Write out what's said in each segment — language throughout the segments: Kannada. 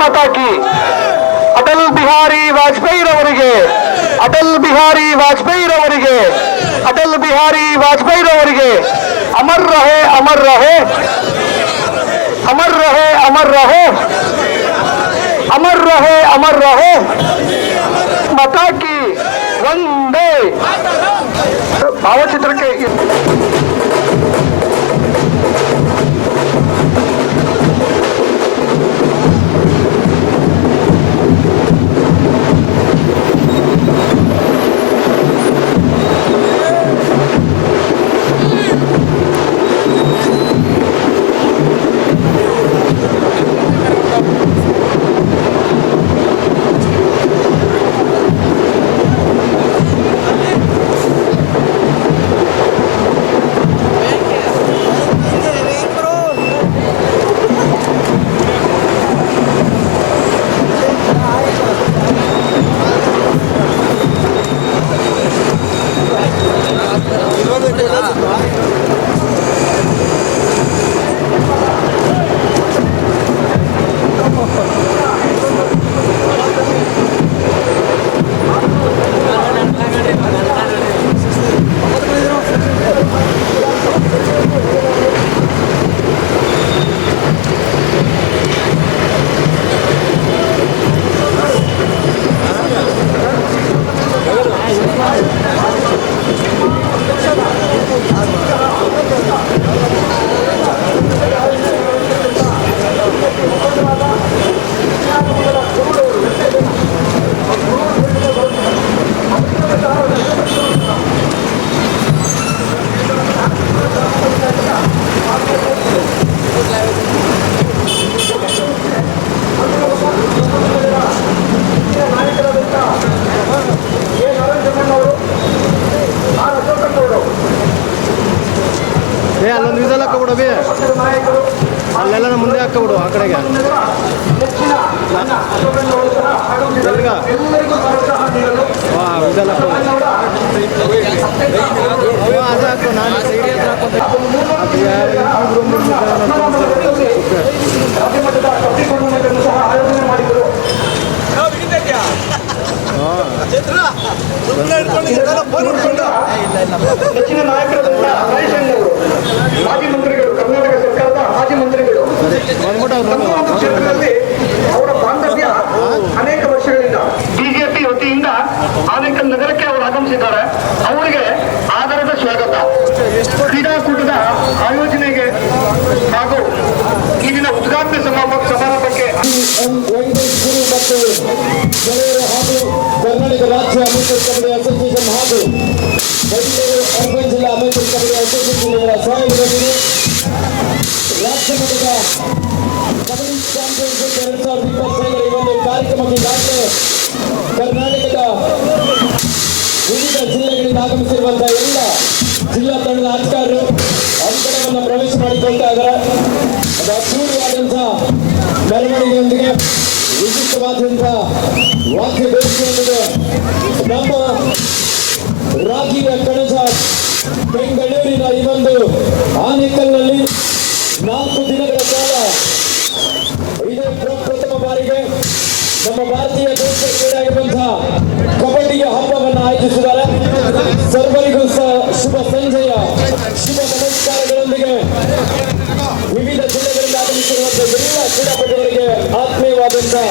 ಮಾತಾ ಕಿ. ಅಟಲ್ ಬಿಹಾರಿ ವಾಜಪೇಯಿ ರವರಿಗೆ, ಅಟಲ್ ಬಿಹಾರಿ ವಾಜಪೇಯಿ ರವರಿಗೆ, ಅಟಲ್ ಬಿಹಾರಿ ವಾಜಪೇಯಿ ರವರಿಗೆ. ಅಮರ್ ರಹೆ, ಅಮರ್ ರಹೆ, ಅಮರ್ ರಹೆ, ಅಮರ್ ರಹೆ, ಅಮರ್ ರಹೆ, ಅಮರ್ ರಹೆ. ಮಾತಾ ಕಿ ವಂದೇ. ಭಾವಚಿತ್ರಕ್ಕೆ ಅಲ್ಲೊಂದು ವಿಸಲ್ ಹಾಕ್ಬಿಡು ಬಿ, ಅಲ್ಲೆಲ್ಲ ಮುಂದೆ ಹಾಕ್ಬಿಡು ಆ ಕಡೆಗೆ. ವಿಸಲ್ ಹಾಕೋ, ಅದು ಹಾಕು. ನಾನು ಸೈಡ್ ಹತ್ರ ಹೆಚ್ಚಿನ ನಾಯಕರಾದಂತಹ ಮಾಜಿ ಮಂತ್ರಿಗಳು, ಕರ್ನಾಟಕ ಸರ್ಕಾರದ ಮಾಜಿ ಮಂತ್ರಿಗಳು, ಕ್ಷೇತ್ರದಲ್ಲಿ ಅವರ ಬಾಂಧವ್ಯ ಅನೇಕ ವರ್ಷಗಳಿಂದ ಬಿಜೆಪಿ ವತಿಯಿಂದ ಆನೇಕಲ್ ನಗರಕ್ಕೆ ಅವರು ಆಗಮಿಸಿದ್ದಾರೆ. ಅವರಿಗೆ ಆಧಾರದ ಸ್ವಾಗತ. ಕ್ರೀಡಾಕೂಟದ ಆಯೋಜನೆಗೆ ಹಾಗೂ ಈಗಿನ ಉದ್ಘಾಟನೆ ಸಮಾರಂಭಕ್ಕೆ ಮತ್ತು ಗೆಳೆಯರು ಹಾಗೂ ಕರ್ನಾಟಕ ರಾಜ್ಯ ಅಮೇಚರ್ ಕಬಡ್ಡಿ ಅಸೋಸಿಯೇಷನ್ ಹಾಗೂ ಬೆಂಗಳೂರು ಅರ್ಬನ್ ಜಿಲ್ಲಾ ಅಮೇಚರ್ ಕಬಡ್ಡಿ ಅಸೋಸಿಯೇಷನ್ ಇವರ ಸಹಯೋಗದೊಂದಿಗೆ ರಾಜ್ಯ ಮಟ್ಟದ ಕಬಡ್ಡಿ ಚಾಂಪಿಯನ್ಶಿಪ್ 2025 ಈ ಒಂದು ಕಾರ್ಯಕ್ರಮಕ್ಕೆ ಈಗಾಗಲೇ ಕರ್ನಾಟಕದ ವಿವಿಧ ಜಿಲ್ಲೆಗಳಿಂದ ಆಗಮಿಸಿರುವಂತಹ ಎಲ್ಲ ಜಿಲ್ಲಾ ತಂಡದ ಅಧಿಕಾರಿಗಳು ಅಂಕಣವನ್ನು ಪ್ರವೇಶ ಮಾಡಿಕೊಳ್ತಾ ಇದ್ದಾರೆ. ಅದು ಅದ್ಭುತವಾದಂತಹ ಮೆರವಣಿಗೆಯೊಂದಿಗೆ ವಿಶಿಷ್ಟವಾದಂತಹ ವಾದ್ಯಗೋಷ್ಠಿಯೊಂದಿಗೆ ನಮ್ಮ ರಾಜೀವ ಕಣಜ ಬೆಂಗಳೂರಿನ ಈ ಒಂದು ಆನೇಕಲ್ನಲ್ಲಿ 4 ದಿನಗಳ ಕಾಲ ಇದೇ ಪ್ರಥಮ ಬಾರಿಗೆ ನಮ್ಮ ಭಾರತೀಯ ದೇಶ ಕ್ರೀಡೆ ಆಗಿರುವಂತಹ ಕಬಡ್ಡಿಯ ಹಬ್ಬವನ್ನು ಆಯೋಜಿಸಿದ್ದಾರೆ. ಸರ್ವರಿಗೂ ಶುಭ ಸಂಜೆಯ ಶುಭ ನಮಸ್ಕಾರಗಳೊಂದಿಗೆ ವಿವಿಧ ಜಿಲ್ಲೆಗಳಿಂದ ಆಗಮಿಸಿರುವಂತಹ ಎಲ್ಲ ಕ್ರೀಡಾಪಟುಗಳಿಗೆ ಆತ್ಮೀಯವಾದಂತಹ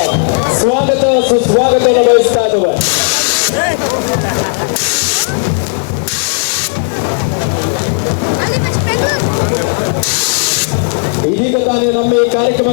ಸ್ವಾಗತ ಸುಸ್ವಾಗತವನ್ನು ಬಯಸ್ತಾ ಇದ್ದೇವೆ. ಇದೀಗ ತಾನೇ ನಮ್ಮ ಈ ಕಾರ್ಯಕ್ರಮ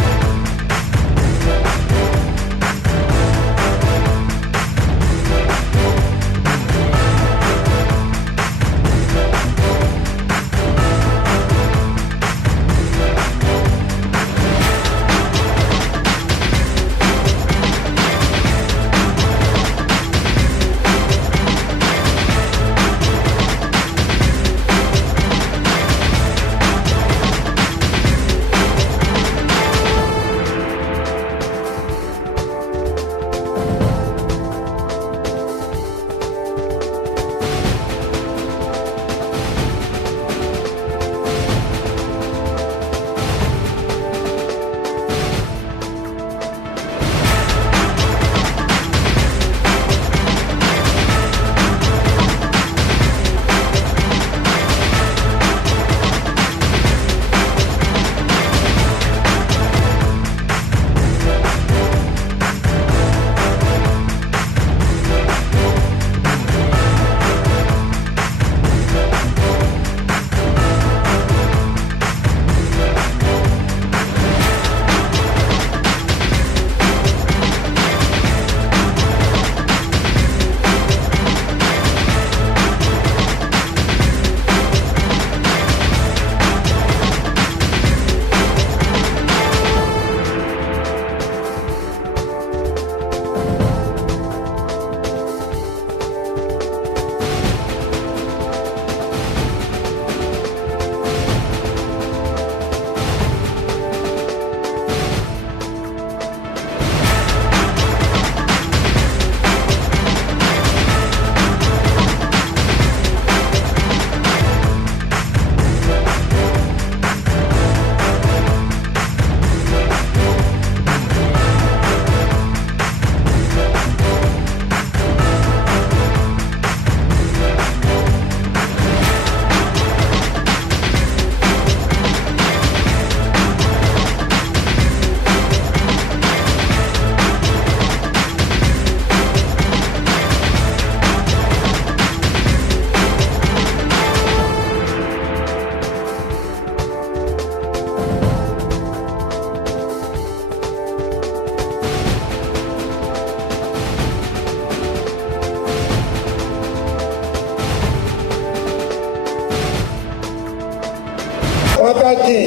ಕಿ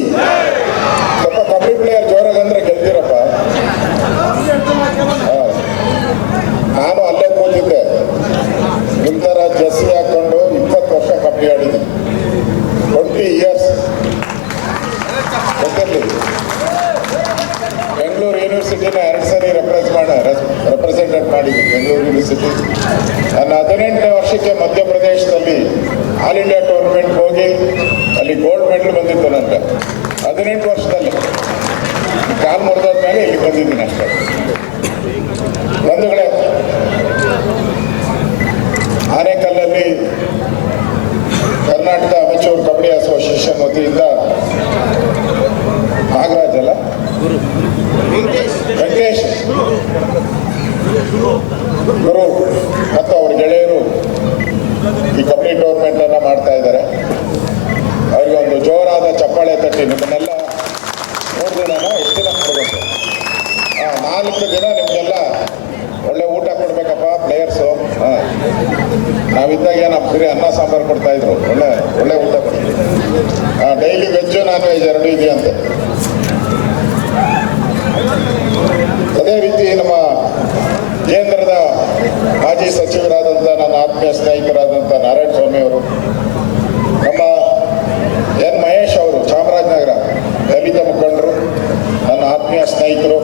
ಸ್ವಲ್ಪ ಕಬಡ್ಡಿ ಪ್ಲೇಯರ್ ಜೋರಾಗಿ ಅಂದ್ರೆ ಗೆಲ್ತೀರಪ್ಪ. ನಾನು ಅಲ್ಲೇ ಕೂತಿದ್ದೆ, ನಿಮ್ಮ ಥರ ಜರ್ಸಿ ಹಾಕೊಂಡು 20 ವರ್ಷ ಕಬಡ್ಡಿ ಆಡಿದ್ದೀನಿ. 20 ಇಯರ್ಸ್ ಗೊತ್ತಿರಲಿ. ಬೆಂಗಳೂರು ಯೂನಿವರ್ಸಿಟಿನ 2 ಸರಿ ರೆಪ್ರೆಸೆಂಟೇಟ್ ಮಾಡಿದ್ದೀನಿ. ಬೆಂಗಳೂರು ಯೂನಿವರ್ಸಿಟಿ ನನ್ನ 18ನೇ ವರ್ಷಕ್ಕೆ ಮಧ್ಯಪ್ರದೇಶದಲ್ಲಿ ಆಲ್ ಇಂಡಿಯಾ ಟೂರ್ನಮೆಂಟ್ ಹೋಗಿ ಅಲ್ಲಿ ಗೋಲ್ಡ್ ಮೆಡಲ್ ಬಂದಿತ್ತು ನನಗೆ. 18 ವರ್ಷದಲ್ಲಿ ಕಾಲು ಮುರಿದೋದ್ಮೇಲೆ ಇಲ್ಲಿ ಬಂದಿದ್ದೀನಿ ಅಷ್ಟೇ. ಬಂಧುಗಳೇ, ಆನೇಕಲ್ಲಲ್ಲಿ ಕರ್ನಾಟಕ ಅಮೆಚೂರ್ ಕಬಡ್ಡಿ ಅಸೋಸಿಯೇಷನ್ ವತಿಯಿಂದ ನಾಗರಾಜ್ ಅಲ್ಲ ವೆಂಕಟೇಶ್ ಗುರು ಮತ್ತು ಅವ್ರ ಗೆಳೆಯರು ಈ ಕಬಡ್ಡಿ ಟೂರ್ನಮೆಂಟ್ ಅನ್ನ ಮಾಡ್ತಾ ಇದ್ದಾರೆ. ಅವರಿಗೆ ಒಂದು ಜೋರಾದ ಚಪ್ಪಾಳೆ ತಟ್ಟಿ. ನಿಮ್ಮನ್ನೆಲ್ಲ 3 ದಿನ ಎಷ್ಟು ದಿನ ಕೊಡಬೇಕು? 4 ದಿನ ನಿಮಗೆಲ್ಲ ಒಳ್ಳೆ ಊಟ ಕೊಡ್ಬೇಕಪ್ಪ ಪ್ಲೇಯರ್ಸು. ನಾವಿದ್ದಾಗ ನಮ್ಮ ಬರೀ ಅನ್ನ ಸಾಂಬಾರು ಕೊಡ್ತಾ ಇದ್ರು. ಒಳ್ಳೆ ಊಟ ಕೊಡ್ತೀವಿ. ಡೈಲಿ ವೆಜ್ಜು ನಾನ್ ವೆಜ್ 2 ಇದೆಯಂತೆ. ಅದೇ ರೀತಿ ನಮ್ಮ ಕೇಂದ್ರದ ಮಾಜಿ ಸಚಿವರಾದಂಥ ನನ್ನ ಆತ್ಮೀಯ ಸ್ನೇಹಿತರಾದಂಥ ನಾರಾಯಣ ಸ್ವಾಮಿ ಅವರು, ನಮ್ಮ ಎನ್ ಮಹೇಶ್ ಅವರು ಚಾಮರಾಜನಗರ ದಲಿತ ಮುಖಂಡರು, ನನ್ನ ಆತ್ಮೀಯ ಸ್ನೇಹಿತರು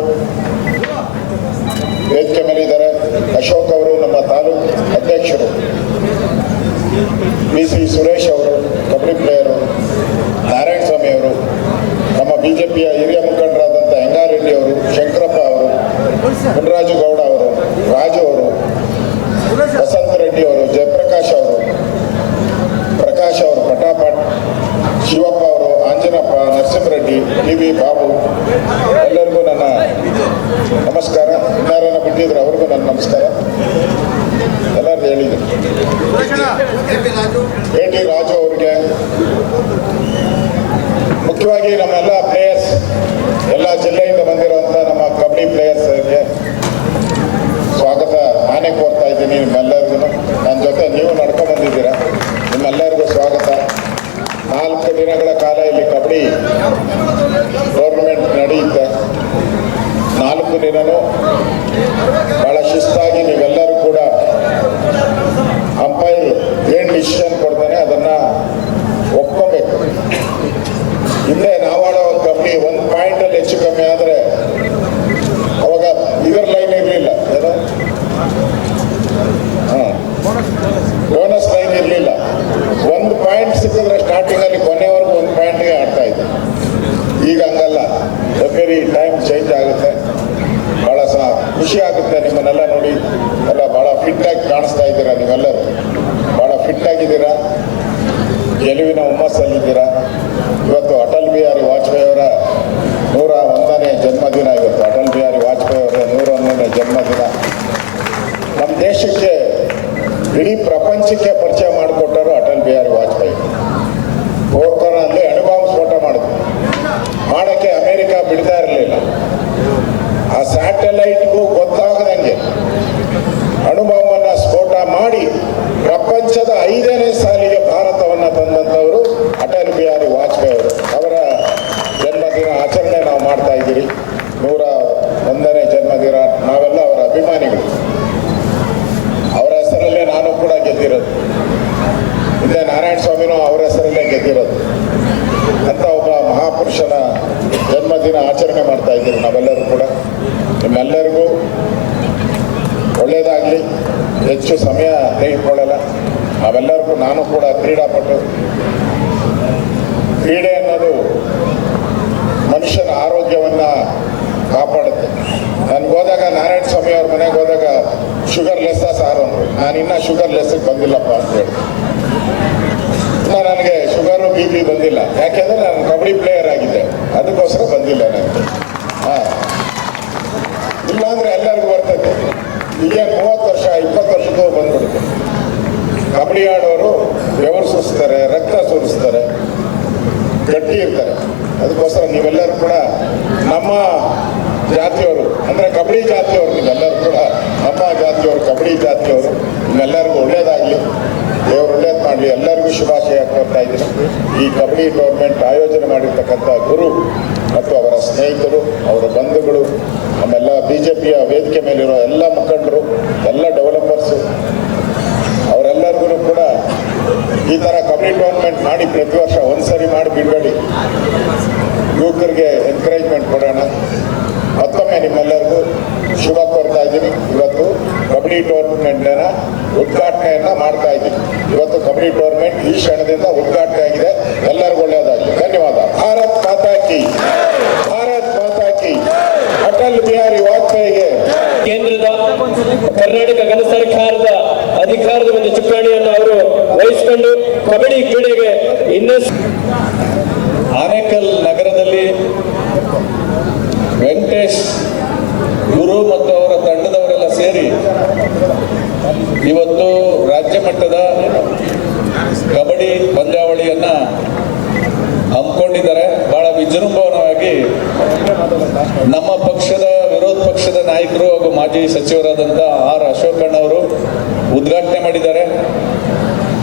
ವೇದಿಕೆ ಮೇಲಿದ್ದಾರೆ. ಅಶೋಕ್ ಅವರು ನಮ್ಮ ತಾಲೂಕು ಅಧ್ಯಕ್ಷರು, BC ಸುರೇಶ್ ಅವರು ಕಬಡ್ಡಿ ಪ್ಲೇಯರು, ನಾರಾಯಣ ಸ್ವಾಮಿ ಅವರು, ನಮ್ಮ ಬಿಜೆಪಿಯ ಹಿರಿಯ ಮುಖಂಡರಾದಂಥ ಹೆಂಗಾರೆಡ್ಡಿ ಅವರು, ಶಂಕರಪ್ಪ ಅವರು, ಮುನರಾಜು ಗೌಡ ಅವರು, ರಾಜು ಅವರು, ವಸಂತ ರೆಡ್ಡಿ ಅವರು, ಜಯಪ್ರಕಾಶ್ ಅವರು, ಪ್ರಕಾಶ್ ಅವರು, ಪಟಾಪಟ್, ಶಿವಪ್ಪ ಅವರು, ಆಂಜನಪ್ಪ, ನರಸಿಂಹರೆಡ್ಡಿ, ಟಿ.ವಿ. ಬಾಬು, ಎಲ್ಲರಿಗೂ ನನ್ನ ನಮಸ್ಕಾರ. ಇನ್ನಾರನ್ನ ಬಿಟ್ಟಿದ್ರೆ ಅವ್ರಿಗೂ ನನ್ನ ನಮಸ್ಕಾರ. ಎಲ್ಲರೂ ಹೇಳಿದ್ರು. AT ರಾಜು ಅವ್ರಿಗೆ, ಮುಖ್ಯವಾಗಿ ನಮ್ಮೆಲ್ಲ ಪ್ಲೇಯರ್ಸ್, ಎಲ್ಲ ಜಿಲ್ಲೆಯಿಂದ ಬಂದಿರುವಂಥ ನಮ್ಮ ಕಬಡ್ಡಿ ಪ್ಲೇಯರ್ಸ್ಗೆ ಸ್ವಾಗತ ನಾನೇ ಕೋರ್ತಾ ಇದ್ದೀನಿ. ನಿಮ್ಮೆಲ್ಲರಿಗೂ ನನ್ನ ಜೊತೆ ನೀವು ನಡ್ಕೊಂಡು ಬಂದಿದ್ದೀರಾ. ನಿಮ್ಮೆಲ್ಲರಿಗೂ ಸ್ವಾಗತ. 4 ದಿನಗಳ ಕಾಲ ಇಲ್ಲಿ ಕಬಡ್ಡಿ ಟೂರ್ನಮೆಂಟ್ ನಡೆಯುತ್ತೆ. 4 ದಿನನೂ ಭಾಳ ಶಿಸ್ತಾಗಿ ನೀವೆಲ್ಲರೂ ಕೂಡ ಅಂಪೈರ್ ಏನು ಡಿಸಿಷನ್ ಕೊಡ್ತಾನೆ ಅದನ್ನು ಒಪ್ಕೋಬೇಕು. ಹಿಂದೆ ನಾವಾಡೋ ಕಬಡ್ಡಿ 1 ಪಾಯಿಂಟಲ್ಲಿ ಹೆಚ್ಚು ಕಮ್ಮಿ ಆದರೆ ಅವಾಗ ಇದರ ಲೈನ್ ಇರಲಿಲ್ಲ, ಏನೋ ಬೋನಸ್ ಲೈನ್ ಇರಲಿಲ್ಲ. 1 ಪಾಯಿಂಟ್ ಸಿಕ್ಕಿದ್ರೆ ಸ್ಟಾರ್ಟಿಂಗಲ್ಲಿ ಕೊನೆವರೆಗೂ 1 ಪಾಯಿಂಟ್ಗೆ ಆಡ್ತಾ ಇದ್ದೆ. ಈಗ ಹಂಗಲ್ಲ, ಎವ್ರಿ ಟೈಮ್ ಚೇಂಜ್ ಆಗುತ್ತೆ. ಭಾಳ ಖುಷಿ ಆಗುತ್ತೆ ನಿಮ್ಮನ್ನೆಲ್ಲ ನೋಡಿ. ಎಲ್ಲ ಭಾಳ ಫಿಟ್ಟಾಗಿ ಕಾಣಿಸ್ತಾ ಇದ್ದೀರಾ. ನೀವೆಲ್ಲರೂ ಭಾಳ ಫಿಟ್ಟಾಗಿದ್ದೀರಾ, ಗೆಲುವಿನ ಹುಮ್ಮಸ್ಸಲ್ಲಿದ್ದೀರಾ. ಇವತ್ತು ಅಟಲ್ ಬಿಹಾರಿ ವಾಜಪೇಯಿ ಅವರ 101ನೇ ಜನ್ಮದಿನ. ಇವತ್ತು ಅಟಲ್ ಬಿಹಾರಿ ವಾಜಪೇಯಿ ಅವರ 101ನೇ ಜನ್ಮದಿನ. ನಮ್ಮ ದೇಶಕ್ಕೆ, ಇಡೀ ಪ್ರಪಂಚಕ್ಕೆ ಪರಿಚಯ ಮಾಡಿಕೊಟ್ಟರು ಅಟಲ್ ಬಿಹಾರಿ ವಾಜಪೇಯಿ. ಪೋರ್ಕರ್ನಲ್ಲಿ ಅಣುಬಾಂಬ್ ಸ್ಫೋಟ ಮಾಡಿದ್ರು. ಮಾಡೋಕ್ಕೆ ಅಮೇರಿಕ ಬಿಡ್ತಾ ಇರಲಿಲ್ಲ. ಆ ಸ್ಯಾಟಲೈಟ್ಗೂ ಗೊತ್ತಾಗದಂಗೆ ಅಣುಬಾಂಬನ್ನು ಸ್ಫೋಟ ಮಾಡಿ ಪ್ರಪಂಚದ 5ನೇ ಸಾಲಿಗೆ ಭಾರತವನ್ನು ತಂದಂಥವರು ಅಟಲ್ ಬಿಹಾರಿ ವಾಜಪೇಯಿ ಅವರು. ಅವರ ಜನ್ಮದಿನ ಆಚರಣೆ ನಾವು ಮಾಡ್ತಾ ಇದ್ದೀರಿ. 101ನೇ ಜನ್ಮದಿನ. ನಾವೆಲ್ಲ ಅವರ ಅಭಿಮಾನಿಗಳು. ಅವರ ಹೆಸರಲ್ಲೇ ನಾನು ಕೂಡ ಗೆದ್ದಿರೋದು. ಹಿಂದೆ ನಾರಾಯಣ ಸ್ವಾಮಿನೂ ಅವರ ಹೆಸರಲ್ಲೇ ಗೆದ್ದಿರೋದು. ಅಂತ ಒಬ್ಬ ಮಹಾಪುರುಷನ ಜನ್ಮದಿನ ಆಚರಣೆ ಮಾಡ್ತಾ ಇದ್ದೀವಿ ನಾವೆಲ್ಲರೂ ಕೂಡ. ನಿಮ್ಮೆಲ್ಲರಿಗೂ ಒಳ್ಳೆಯದಾಗಲಿ. ಹೆಚ್ಚು ಸಮಯ ತೆಗೆದುಕೊಳ್ಳಲ್ಲ. ನಾವೆಲ್ಲರಿಗೂ, ನಾನು ಕೂಡ ಕ್ರೀಡಾಪಟು. ಕ್ರೀಡೆ ಅನ್ನೋದು ಮನುಷ್ಯನ ಆರೋಗ್ಯವನ್ನು ಕಾಪಾಡುತ್ತೆ. ನನಗೆ ಹೋದಾಗ ನಾರಾಯಣ ಸ್ವಾಮಿ ಅವ್ರ ಮನೆಗೆ ಹೋದಾಗ ಶುಗರ್ ಲೆಸ್ಸ ಸಾರು ಅಂದರು. ನಾನು ಇನ್ನೂ ಶುಗರ್ ಲೆಸ್ಸಿಗೆ ಬಂದಿಲ್ಲಪ್ಪ ಅಂತೇಳಿ. ಇನ್ನು ನನಗೆ ಶುಗರು BP ಬಂದಿಲ್ಲ. ಯಾಕೆಂದರೆ ನಾನು ಕಬಡ್ಡಿ ಪ್ಲೇಯರ್ ಆಗಿದ್ದೆ, ಅದಕ್ಕೋಸ್ಕರ ಬಂದಿಲ್ಲ ನನಗೆ. ಇಲ್ಲಾಂದರೆ ಎಲ್ಲರಿಗೂ ಬರ್ತದೆ. ಈಗ 30 ವರ್ಷ 20 ವರ್ಷಕ್ಕೂ ಬಂದ್ಬಿಡುತ್ತೆ. ಕಬಡ್ಡಿ ಆಡೋರು ಬೆವರು ಸುರಿಸ್ತಾರೆ, ರಕ್ತ ಸುರಿಸ್ತಾರೆ, ಗಟ್ಟಿ ಇರ್ತಾರೆ. ಅದಕ್ಕೋಸ್ಕರ ನೀವೆಲ್ಲರೂ ಕೂಡ ನಮ್ಮ ಜಾತಿಯವರು, ಅಂದರೆ ಕಬಡ್ಡಿ ಜಾತಿಯವರು, ನೀವೆಲ್ಲರೂ ಕೂಡ ನಮ್ಮ ಜಾತಿಯವರು, ಕಬಡ್ಡಿ ಜಾತಿಯವರು. ನಿಮ್ಮೆಲ್ಲರಿಗೂ ಒಳ್ಳೇದಾಗಲಿ. ದೇವರು ಒಳ್ಳೇದು ಮಾಡಲಿ. ಎಲ್ಲರಿಗೂ ಶುಭಾಶಯ ಕೋರ್ತಾ ಹೇಳ್ತಾ ಇದ್ದೀನಿ. ಈ ಕಬಡ್ಡಿ ಟೂರ್ನಮೆಂಟ್ ಆಯೋಜನೆ ಮಾಡಿರ್ತಕ್ಕಂಥ ಗುರು ಮತ್ತು ಅವರ ಸ್ನೇಹಿತರು, ಅವರ ಬಂಧುಗಳು, ನಮ್ಮೆಲ್ಲ BJPಯ ವೇದಿಕೆ ಮೇಲಿರೋ ಎಲ್ಲ ಮುಖಂಡರು, ಎಲ್ಲ ಡೆವಲಪರ್ಸು, ಅವರೆಲ್ಲರಿಗೂ ಕೂಡ ಈ ಥರ ಕಬಡ್ಡಿ ಟೂರ್ನಮೆಂಟ್ ಮಾಡಿ ಪ್ರತಿ ವರ್ಷ ಒಂದ್ಸರಿ ಮಾಡಿ ಬಿಡಬೇಡಿ, ಯುವಕರಿಗೆ ಎನ್ಕರೇಜ್ಮೆಂಟ್ ಕೊಡೋಣ. ಮತ್ತೊಮ್ಮೆ ನಿಮ್ಮೆಲ್ಲರಿಗೂ ಶುಭ ಕೋರ್ತಾ ಇದ್ದೀನಿ. ಇವತ್ತು ಕಬಡ್ಡಿ ಟೂರ್ನಮೆಂಟ್ನ ಉದ್ಘಾಟನೆಯನ್ನು ಮಾಡ್ತಾ ಇದ್ದೀನಿ. ಇವತ್ತು ಕಬಡ್ಡಿ ಟೂರ್ನಮೆಂಟ್ ಈ ಕ್ಷಣದಿಂದ ಉದ್ಘಾಟನೆ ಆಗಿದೆ. ಎಲ್ಲರಿಗೂ ಒಳ್ಳೆಯದಾಗಲಿ. ಧನ್ಯವಾದ. ಭಾರತ್ ಮಾತಾ ಕಿ, ಭಾರತ್ ಮಾತಾ ಕಿ. ಅಟಲ್ ಬಿಹಾರಿ ವಾಜಪೇಯಿಗೆ. ಕೇಂದ್ರದ ಕರ್ನಾಟಕ ಘನ ಸರ್ಕಾರದ ಅಧಿಕಾರದ ಒಂದು ಚುಕ್ಕಾಣಿಯನ್ನು ಅವರು ವಹಿಸಿಕೊಂಡು ಕಬಡ್ಡಿ ಕ್ರೀಡೆಗೆ ಇನ್ನಷ್ಟು ಆನೇಕಲ್ ನಗರದಲ್ಲಿ ವೆಂಕಟೇಶ್ ಗುರು ಮತ್ತು ಅವರ ತಂಡದವರೆಲ್ಲ ಸೇರಿ ಇವತ್ತು ರಾಜ್ಯ ಮಟ್ಟದ ಕಬಡ್ಡಿ ಪಂದ್ಯಾವಳಿಯನ್ನು ಹಮ್ಮಿಕೊಂಡಿದ್ದಾರೆ. ಬಹಳ ವಿಜೃಂಭಣವಾಗಿ ನಮ್ಮ ಪಕ್ಷದ ವಿರೋಧ ಪಕ್ಷದ ನಾಯಕರು ಹಾಗೂ ಮಾಜಿ ಸಚಿವರಾದಂಥ ಆರ್ ಅಶೋಕಣ್ಣ ಅವರು ಉದ್ಘಾಟನೆ ಮಾಡಿದ್ದಾರೆ.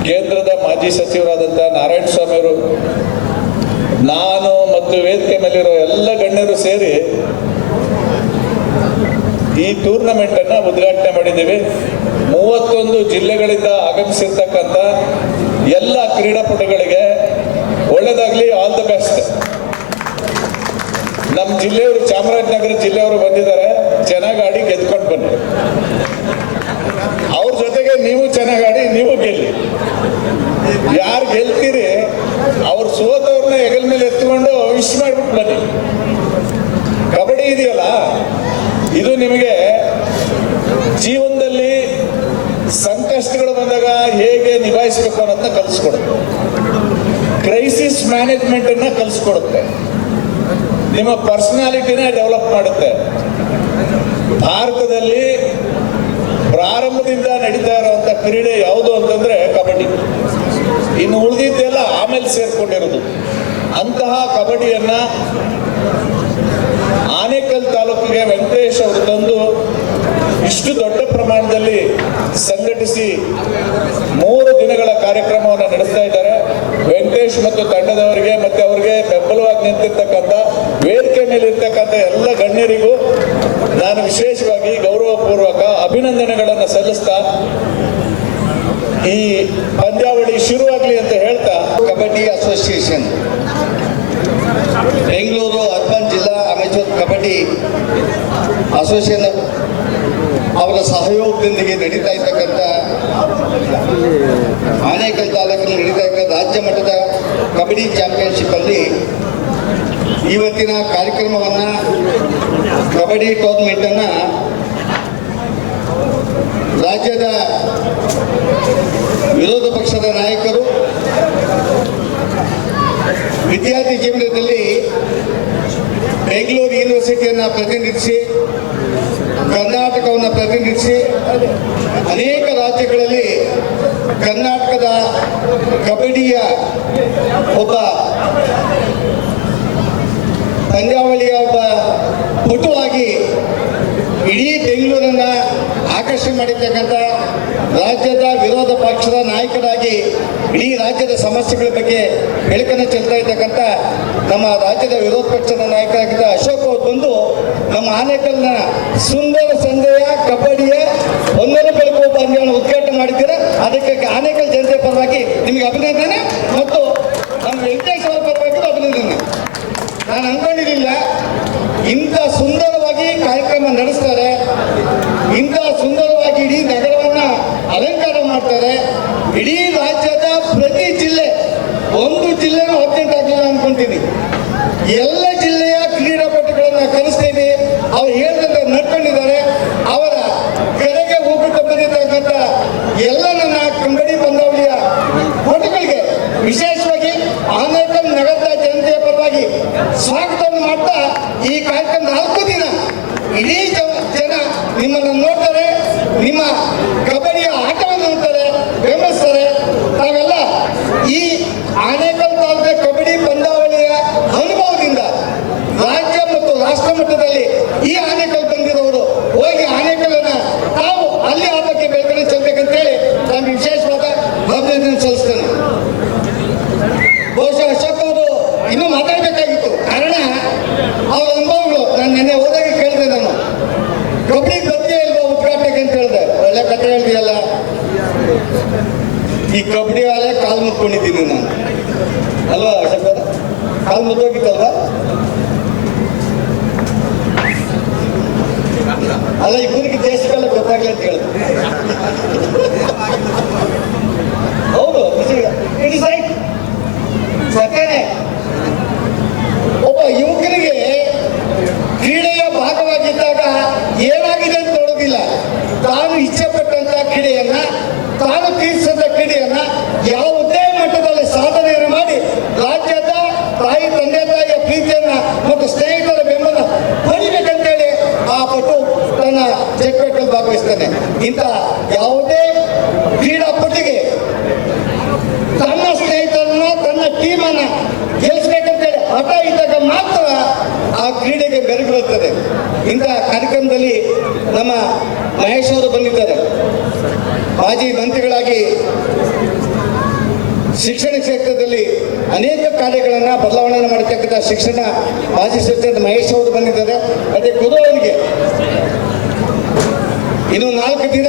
ಕೇಂದ್ರದ ಮಾಜಿ ಸಚಿವರಾದಂಥ ನಾರಾಯಣ ಸ್ವಾಮಿ ಅವರು, ನಾನು ಮತ್ತು ವೇದಿಕೆ ಮೇಲಿರೋ ಎಲ್ಲ ಗಣ್ಯರು ಸೇರಿ ಈ ಟೂರ್ನಮೆಂಟ್ ಅನ್ನ ಉದ್ಘಾಟನೆ ಮಾಡಿದ್ದೀವಿ. 31 ಜಿಲ್ಲೆಗಳಿಂದ ಆಗಮಿಸಿರ್ತಕ್ಕಂಥ ಎಲ್ಲ ಕ್ರೀಡಾಪಟುಗಳಿಗೆ ಒಳ್ಳೆದಾಗ್ಲಿ, ಆಲ್ ದ ಬೆಸ್ಟ್. ನಮ್ಮ ಜಿಲ್ಲೆಯವರು, ಚಾಮರಾಜನಗರ ಜಿಲ್ಲೆಯವರು ಬಂದಿದ್ದಾರೆ. ಚೆನ್ನಾಗಿ ಆಡಿ ಗೆದ್ಕೊಂಡು ಬನ್ನಿ. ಅವ್ರ ಜೊತೆಗೆ ನೀವು ಚೆನ್ನಾಗಿ ಆಡಿ, ನೀವು ಗೆಲ್ಲಿ. ಯಾರು ಗೆಲ್ತೀರಿ ಅವ್ರು ಸೋತವ್ರನ್ನ ಹೆಗಲ ಮೇಲೆ ಎತ್ಕೊಂಡು ವಿಶ್ ಮಾಡ್ಬಿಟ್ಟು ಬನ್ನಿ. ಕಬಡ್ಡಿ ಇದೆಯಲ್ಲ, ಇದು ನಿಮಗೆ ಜೀವನದಲ್ಲಿ ಸಂಕಷ್ಟಗಳು ಬಂದಾಗ ಹೇಗೆ ನಿಭಾಯಿಸಬೇಕು ಅನ್ನೋದನ್ನ ಕಲಿಸ್ಕೊಡುತ್ತೆ. ಕ್ರೈಸಿಸ್ ಮ್ಯಾನೇಜ್ಮೆಂಟ್ ಅನ್ನ ಕಲಿಸ್ಕೊಡುತ್ತೆ. ನಿಮ್ಮ ಪರ್ಸನಾಲಿಟಿನ ಡೆವಲಪ್ ಮಾಡುತ್ತೆ. ಭಾರತದಲ್ಲಿ ಪ್ರಾರಂಭದಿಂದ ನಡೀತಾ ಇರುವಂತ ಕ್ರೀಡೆ ಯಾವುದು ಅಂತಂದ್ರೆ ಕಬಡ್ಡಿ. ಇನ್ನು ಉಳಿದಿದ್ದೆಲ್ಲ ಆಮೇಲೆ ಸೇರ್ಕೊಂಡಿರೋದು. ಅಂತಹ ಕಬಡ್ಡಿಯನ್ನ ಆನೇಕಲ್ ತಾಲೂಕಿಗೆ ವೆಂಕಟೇಶ್ ಅವರು ತಂದು ಇಷ್ಟು ದೊಡ್ಡ ಪ್ರಮಾಣದಲ್ಲಿ ಸಂಘಟಿಸಿ 3 ದಿನಗಳ ಕಾರ್ಯಕ್ರಮವನ್ನು ನಡೆಸ್ತಾ ಇದ್ದಾರೆ. ವೆಂಕಟೇಶ್ ಮತ್ತು ತಂಡದವರಿಗೆ ಮತ್ತೆ ಅವರಿಗೆ ಬೆಂಬಲವಾಗಿ ನಿಂತಿರ್ತಕ್ಕಂಥ ವೇದಿಕೆ ಮೇಲೆ ಇರ್ತಕ್ಕಂಥ ಎಲ್ಲ ಗಣ್ಯರಿಗೂ ನಾನು ವಿಶೇಷವಾಗಿ ಗೌರವಪೂರ್ವಕ ಅಭಿನಂದನೆಗಳನ್ನು ಸಲ್ಲಿಸ್ತಾ ಈ ಪಂದ್ಯಾವಳಿ ಶುರುವಾಗಲಿ ಅಂತ ಹೇಳ್ತಾ, ಕಬಡ್ಡಿ ಅಸೋಸಿಯೇಷನ್ ಬೆಂಗಳೂರು ಅರ್ಬನ್ ಜಿಲ್ಲಾ ಅಮೆಚೂರ್ ಕಬಡ್ಡಿ ಅಸೋಸಿಯೇಷನ್ ಅವರ ಸಹಯೋಗದೊಂದಿಗೆ ನಡೀತಾ ಇರ್ತಕ್ಕಂಥ ಆನೇಕಲ್ ತಾಲೂಕಿನಲ್ಲಿ ನಡೀತಾ ಇರ್ತಕ್ಕಂಥ ರಾಜ್ಯ ಮಟ್ಟದ ಕಬಡ್ಡಿ ಚಾಂಪಿಯನ್ಶಿಪ್ ಅಲ್ಲಿ ಇವತ್ತಿನ ಕಾರ್ಯಕ್ರಮವನ್ನ, ಕಬಡ್ಡಿ ಟೂರ್ನಮೆಂಟ್ ಅನ್ನ ರಾಜ್ಯದ ವಿರೋಧ ಪಕ್ಷದ ನಾಯಕರು ವಿದ್ಯಾರ್ಥಿ ಜೀವನದಲ್ಲಿ ಬೆಂಗಳೂರು ಯೂನಿವರ್ಸಿಟಿಯನ್ನು ಪ್ರತಿನಿಧಿಸಿ, ಕರ್ನಾಟಕವನ್ನು ಪ್ರತಿನಿಧಿಸಿ ಅನೇಕ ರಾಜ್ಯಗಳಲ್ಲಿ ಕರ್ನಾಟಕದ ಕಬಡ್ಡಿಯ ಒಬ್ಬ ಪಂದ್ಯಾವಳಿಯ ಒಬ್ಬ ಪಟುವಾಗಿ ಇಡೀ ಬೆಂಗಳೂರನ್ನ ಆಕರ್ಷಣೆ ಮಾಡಿರ್ತಕ್ಕಂಥ ರಾಜ್ಯದ ವಿರೋಧ ಪಕ್ಷದ ನಾಯಕರಾಗಿ ಇಡೀ ರಾಜ್ಯದ ಸಮಸ್ಯೆಗಳ ಬಗ್ಗೆ ಬೆಳಕನ್ನು ಚೆಲ್ತಾ ಇರ್ತಕ್ಕಂಥ ನಮ್ಮ ರಾಜ್ಯದ ವಿರೋಧ ಪಕ್ಷದ ನಾಯಕರಾಗಿದ್ದ ಅಶೋಕ್ ಅವರು ಬಂದು ನಮ್ಮ ಆನೇಕಲ್ನ ಸುಂದರ ಸಂಜೆಯ ಕಬಡ್ಡಿಯ ಒಂದರ ಬೆಳಕು ಪಂದ್ಯವನ್ನು ಉದ್ಘಾಟನೆ ಮಾಡಿದ್ದೀರಾ. ಅದಕ್ಕೆ ಆನೇಕಲ್ ಜನತೆ ಪರವಾಗಿ ನಿಮಗೆ ಅಭಿನಂದನೆ ಮತ್ತು ನಮ್ಮ ವೆಂಕಟೇಶ್ ಅವರ ಪರವಾಗಿ ಅಭಿನಂದನೆ. ನಾನು ಅನ್ಕೊಂಡಿರಲಿಲ್ಲ ಇಂಥ ಸುಂದರವಾಗಿ ಕಾರ್ಯಕ್ರಮ ನಡೆಸ್ತಾರೆ, ಇಂಥ ಸುಂದರವಾಗಿ ಇಡೀ ನಗರವನ್ನ ಅಲಂಕಾರ ಮಾಡ್ತಾರೆ. ಇಡೀ ರಾಜ್ಯದ ಪ್ರತಿ ಜಿಲ್ಲೆ, ಒಂದು ಜಿಲ್ಲೆನೂ ಅಬ್ಸೆಂಟ್ ಆಗಲಿಲ್ಲ ಅನ್ಕೊಂತೀನಿ. ಎಲ್ಲ ಜಿಲ್ಲೆಯ ಕ್ರೀಡಾಪಟುಗಳನ್ನ ಕಲಿಸ್ತೀನಿ. ಅವ್ರು ಹೇಳಿದಂತೆ ನಡ್ಕೊಂಡಿದ್ದಾರೆ. ಅವರ ಕರೆಗೆ ಹೋಗ್ಬಿಟ್ಟು ಬಂದಿರ್ತಕ್ಕಂಥ ಎಲ್ಲ ನನ್ನ ಕಬಡ್ಡಿ ಪಂದ್ಯಾವಳಿಯ ಪಟುಗಳಿಗೆ ವಿಶೇಷವಾಗಿ ಆನೇಕಲ್ ನಗರದ ಜನತೆಯ ಪರವಾಗಿ ಸ್ವಾಗತವನ್ನು ಮಾಡ್ತಾ, ಈ ಕಾರ್ಯಕ್ರಮ 4 ದಿನ ಇಡೀ ಜನ ನಿಮ್ಮನ್ನು ನೋಡ್ತಾರೆ, ನಿಮ್ಮ ಕಬಡ್ಡಿಯ ಆಟವನ್ನು ನೋಡ್ತಾರೆ, ಬೆಂಬಲಿಸ್ತಾರೆ. ತಾವೆಲ್ಲ ಈ ಆನೇಕಲ್ ತಾಲೂಕಿನ ಕಬಡ್ಡಿ ಪಂದ್ಯಾವಳಿಯ ಅನುಭವದಿಂದ ರಾಜ್ಯ ಮತ್ತು ರಾಷ್ಟ್ರ ಮಟ್ಟದಲ್ಲಿ ಈ ಆನೇಕಲ್ ಬಂದಿರೋರು ಹೋಗಿ ಆನೇಕಲ್ಲನ್ನ ತಾವು ಅಲ್ಲಿ ಆ ಬಗ್ಗೆ ಬೆಳಕನ್ನು ಚೆಲ್ಲಬೇಕಂತೇಳಿ ನಾನು ವಿಶೇಷವಾದ ಅಭಿನಂದನೆ ಸಲ್ಲಿಸ್ತೇನೆ. ಒಳ್ಳೆ ಕಥೆ ಹೇಳ್ತೀಯಲ್ಲ. ಈ ಕಬಡ್ಡಿ ಆಲೆ ಕಾಲು ಮುಟ್ಕೊಂಡಿದ್ದೀನಿ ನಾನು ಅಲ್ವಾ ಶಂಕರ? ಕಾಲು ಮುದ್ದೋಗಿತ್ತಲ್ವಾ? ಅಲ್ಲ, ಇಬ್ಬರಿಗೆ ದೇಶಕ್ಕೆಲ್ಲ ಗೊತ್ತಾಗ್ಲಿ ಅಂತ ಹೇಳಿದ್ರು. ಹೌದು, ಸತ್ಯನೇ. ಒಬ್ಬ ಯುವಕನಿಗೆ ಕ್ರೀಡೆಯ ಭಾಗವಾಗಿದ್ದಾಗ ಏನಾಗಿದೆ ಅಂತ ನೋಡೋದಿಲ್ಲ. ತಾನು ಇಚ್ಛೆ ಪಟ್ಟಂತ ಕ್ರೀಡೆಯನ್ನ, ತಾನು ತೀರಿಸಿದ ಕ್ರೀಡೆಯನ್ನ ಯಾವುದೇ ಮಟ್ಟದಲ್ಲಿ ಸಾಧನೆಯನ್ನು ಮಾಡಿ ರಾಜ್ಯದ ತಾಯಿ ತಂದೆ ತಾಯಿಯ ಪ್ರೀತಿಯನ್ನ ಮತ್ತು ಸ್ನೇಹಿತರ ಬೆಂಬಲ ಪಡಿಬೇಕಂತೇಳಿ ಆ ಪಟು ತನ್ನ ಚಟುವಟಿಕೆಯಲ್ಲಿ ಭಾಗವಹಿಸ್ತಾನೆ. ಇಂಥ ಯಾವುದೇ ಕ್ರೀಡಾಪಟುಗೆ ತನ್ನ ಸ್ನೇಹಿತರನ್ನ, ತನ್ನ ಟೀಮನ್ನ ಗೆಲ್ಲಿಸ್ಬೇಕಂತೇಳಿ ಹಠ ಇದ್ದಾಗ ಮಾತ್ರ ಆ ಕ್ರೀಡೆಗೆ ಬೆರಗುತ್ತದೆ. ಇಂಥ ಕಾರ್ಯಕ್ರಮದಲ್ಲಿ ನಮ್ಮ ಮಹೇಶ್ ಅವರು ಬಂದಿದ್ದಾರೆ. ಮಾಜಿ ಮಂತ್ರಿಗಳಾಗಿ ಶಿಕ್ಷಣ ಕ್ಷೇತ್ರದಲ್ಲಿ ಅನೇಕ ಕಾರ್ಯಗಳನ್ನು ಬದಲಾವಣೆ ಮಾಡತಕ್ಕಂಥ ಶಿಕ್ಷಣ ಮಾಜಿ ಸಚಿವ ಮಹೇಶ್ ಅವರು ಬಂದಿದ್ದಾರೆ. ಅದೇ ಗುರು ಅವರಿಗೆ ಇನ್ನು 4 ದಿನ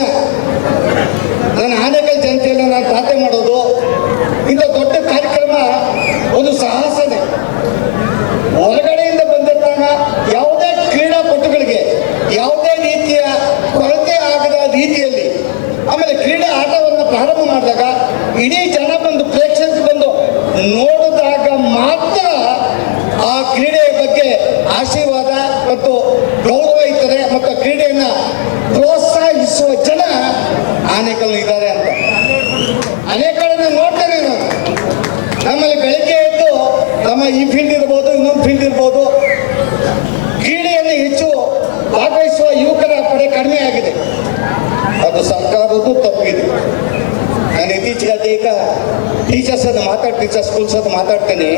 ನನ್ನ ಆನೇಕಲ್ ಜನತೆಯನ್ನು ನಾನು ಪ್ರಾರ್ಥನೆ ಮಾಡೋದು. ಇಂಥ ದೊಡ್ಡ ಕಾರ್ಯಕ್ರಮ ಒಂದು ಸಾಹಸನೆ. ಹೊರಗಡೆಯಿಂದ ಬಂದಿರ್ತಾಗ ಯಾವುದೇ ಕ್ರೀಡಾಪಟುಗಳಿಗೆ ಯಾವುದೇ ರೀತಿಯ ಕೊರತೆ ಆಗದ ರೀತಿಯಲ್ಲಿ, ಆಮೇಲೆ ಕ್ರೀಡಾ ಆಟವನ್ನು ಪ್ರಾರಂಭ ಮಾಡಿದಾಗ ಇಡೀ ಜನ ಬಂದು ಪ್ರೇಕ್ಷಕರು ಬಂದು ನೋಡಿದಾಗ ಮಾತ್ರ ಆ ಕ್ರೀಡೆಯ ಬಗ್ಗೆ ಆಶೀರ್ವಾದ ಮತ್ತು ಗೌರವ ಇರ್ತದೆ ಮತ್ತು ಕ್ರೀಡೆಯನ್ನು ಪ್ರೋತ್ಸಾಹಿಸುವ ಜನ ಆನೇಕಲ್ ಇದ್ದಾರೆ ಅಂತ ಅನೇಕರನ್ನ ನೋಡ್ತೇನೆ ನಾನು. ನಮ್ಮಲ್ಲಿ ಬೆಳಗ್ಗೆ ಎದ್ದು ನಮ್ಮ ಈ ಫೀಲ್ಡ್ ಇರ್ಬೋದು, ಇನ್ನೊಂದು ಫೀಲ್ಡ್ ಇರ್ಬೋದು, ಕ್ರೀಡೆಯನ್ನು ಹೆಚ್ಚು ಭಾಗವಹಿಸುವ ಯುವಕರ ಪಡೆ ಕಡಿಮೆ ಆಗಿದೆ. ಅದು ಸರ್ಕಾರದ್ದು ತಪ್ಪಿದೆ. ನಾನು ಇತ್ತೀಚೆಗೆ ಅನೇಕ ಟೀಚರ್ಸ್ ಸ್ಕೂಲ್ಸ್ ಅದು ಮಾತಾಡ್ತೇನೆ.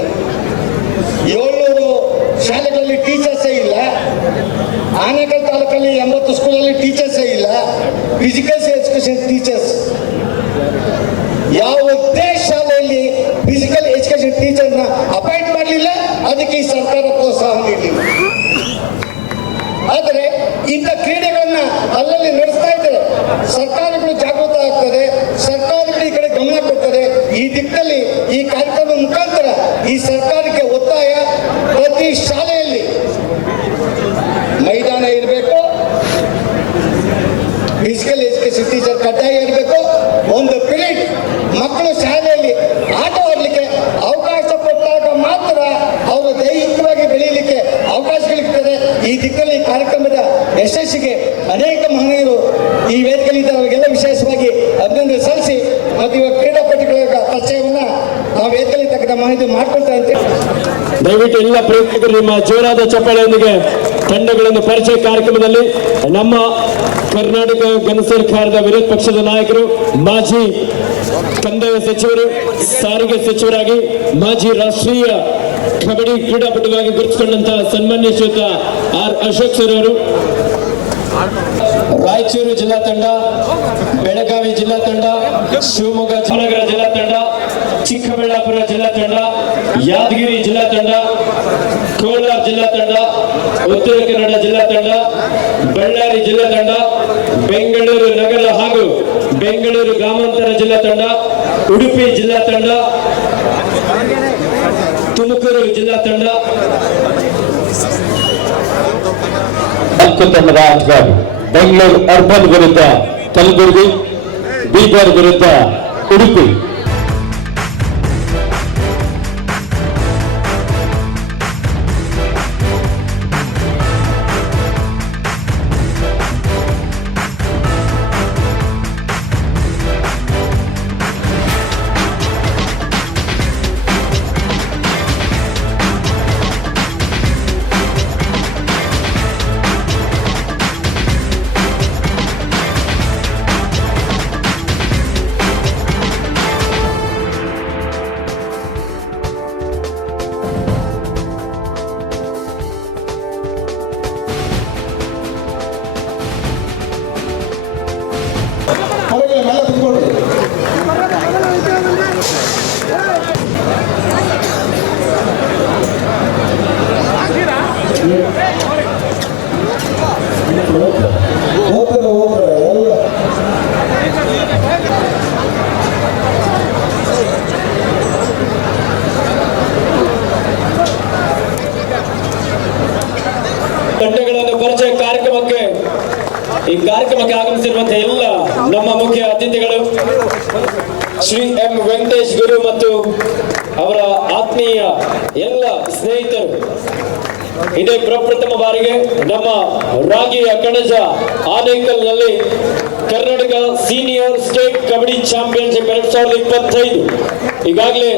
700 ಶಾಲೆಗಳಲ್ಲಿ ಟೀಚರ್ಸೇ ಇಲ್ಲ. ಆನೇಕಲ್ ತಾಲೂಕಲ್ಲಿ 80 ಸ್ಕೂಲಲ್ಲಿ ಟೀಚರ್ಸೇ ಇಲ್ಲ. ಫಿಸಿಕಲ್ ಎಜುಕೇಶನ್ ಟೀಚರ್ಸ್ ಯಾವುದೇ ಶಾಲೆಯಲ್ಲಿ ಫಿಸಿಕಲ್ ಎಜುಕೇಶನ್ ಟೀಚರ್ನ ಅಪಾಯಿಂಟ್ ಮಾಡಲಿಲ್ಲ. ಅದಕ್ಕೆ ಈ ಸರ್ಕಾರ ಪ್ರೋತ್ಸಾಹ ನೀಡಲಿಲ್ಲ. ಆದರೆ ಇಂಥ ಕ್ರೀಡೆಗಳನ್ನ ಅಲ್ಲಲ್ಲಿ ನಡೆಸ್ತಾ ಇದ್ದಾರೆ. ಸರ್ಕಾರಗಳು ಜಾಗೃತ ಆಗ್ತದೆ, ಸರ್ಕಾರಗಳು ಈ ಕಡೆ ಗಮನ ಕೊಡ್ತದೆ. ಈ ದಿಕ್ಕಲ್ಲಿ ಈ ಕಾರ್ಯಕ್ರಮದ ಮುಖಾಂತರ ಈ ಸರ್ಕಾರಕ್ಕೆ ಒತ್ತಾಯ, ಪ್ರತಿ ಶಾಲೆಯಲ್ಲಿ ಮೈದಾನ ಇರಬೇಕು, ಫಿಸಿಕಲ್ ಎಜುಕೇಶನ್ ಟೀಚರ್ ಕಡ್ಡಾಯ ಇರಬೇಕು. ಒಂದು ಪೀರಿಯಡ್ ಮಕ್ಕಳು ಶಾಲೆಯಲ್ಲಿ ಆಟವಾಡಲಿಕ್ಕೆ ಅವಕಾಶ ಕೊಟ್ಟಾಗ ಮಾತ್ರ ಅವರು ದೈಹಿಕವಾಗಿ ಬೆಳೆಯಲಿಕ್ಕೆ ಅವಕಾಶಗಳಿರ್ತದೆ. ಈ ದಿಕ್ಕಲ್ಲಿ ಈ ಕಾರ್ಯಕ್ರಮದ ಯಶಸ್ಸಿಗೆ ಅನೇಕ ಮಹನೀಯರು ಈ ವೇದಿಕೆಯಲ್ಲಿದ್ದಾರೆ. ಅವರಿಗೆಲ್ಲ ವಿಶೇಷವಾಗಿ ಅಭಿನಂದನೆ ಸಲ್ಲಿಸಿ ಮತ್ತು ಇವಾಗ ಕ್ರೀಡಾಪಟುಗಳ ಪರಿಚಯವನ್ನ ನಾವು ವೇದಿಕೆಯಲ್ಲಿ ತಕ್ಕಂಥ ಮಾಹಿತಿ ಮಾಡ್ಕೊಳ್ತಾ ಇದ್ದೇವೆ. ದಯವಿಟ್ಟು ಎಲ್ಲ ಪ್ರೇಕ್ಷಕರು ನಿಮ್ಮ ಜೋರಾದ ಚಪ್ಪಾಳೆಯೊಂದಿಗೆ ತಂಡಗಳನ್ನು ಪರಿಚಯ ಕಾರ್ಯಕ್ರಮದಲ್ಲಿ ನಮ್ಮ ಕರ್ನಾಟಕ ಘನ ಸರ್ಕಾರದ ವಿರೋಧ ಪಕ್ಷದ ನಾಯಕರು, ಮಾಜಿ ಕಂದಾಯ ಸಚಿವರು, ಸಾರಿಗೆ ಸಚಿವರಾಗಿ ಮಾಜಿ ರಾಷ್ಟ್ರೀಯ ಕಬಡ್ಡಿ ಕ್ರೀಡಾಪಟುವಾಗಿ ಗುರುತಿಸಿಕೊಂಡಂತಹ ಸನ್ಮಾನ್ಯ ಶ್ರೀಯುತ ಆರ್ ಅಶೋಕ್ ಸರ್ ಅವರು, ರಾಯಚೂರು ಜಿಲ್ಲಾ ತಂಡ, ಬೆಳಗಾವಿ ಜಿಲ್ಲಾ ತಂಡ, ಶಿವಮೊಗ್ಗ ನಗರ ಜಿಲ್ಲಾ ತಂಡ, ಚಿಕ್ಕಬಳ್ಳಾಪುರ ಜಿಲ್ಲಾ ತಂಡ, ಯಾದಗಿರಿ ಜಿಲ್ಲಾ ತಂಡ, ಕೋಲಾರ ಜಿಲ್ಲಾ ತಂಡ, ಉತ್ತರ ಕನ್ನಡ ಜಿಲ್ಲಾ ತಂಡ, ಬಳ್ಳಾರಿ ಜಿಲ್ಲಾ ತಂಡ, ಬೆಂಗಳೂರು ನಗರ ಹಾಗೂ ಬೆಂಗಳೂರು ಗ್ರಾಮಾಂತರ ಜಿಲ್ಲಾ ತಂಡ, ಉಡುಪಿ ಜಿಲ್ಲಾ ತಂಡ, ತುಮಕೂರು ಜಿಲ್ಲಾ ತಂಡ, ತಂಡದ ಆಟಗಾರರು ಬೆಂಗಳೂರು ಅರ್ಬನ್ ವಿರುದ್ಧ ಕಲಬುರಗಿ, ಬೀದರ್ ವಿರುದ್ಧ ಉಡುಪಿ. ಹೋಗ್ತಾರೆ ಎಲ್ಲ ಈ ಕಾರ್ಯಕ್ರಮಕ್ಕೆ ಆಗಮಿಸಿರುವಂತಹ ಎಲ್ಲ ನಮ್ಮ ಮುಖ್ಯ ಅತಿಥಿಗಳು ಶ್ರೀ ಎಂ ವೆಂಕಟೇಶ್ ಗುರು ಮತ್ತು ಅವರ ಆತ್ಮೀಯ ಎಲ್ಲ ಸ್ನೇಹಿತರು, ಇದೇ ಪ್ರಪ್ರಥಮ ಬಾರಿಗೆ ನಮ್ಮ ರಾಗಿಯ ಕಣಜ ಆನೇಕಲ್ನಲ್ಲಿ Karnataka senior state kabaddi championship 2025 ಈಗಾಗಲೇ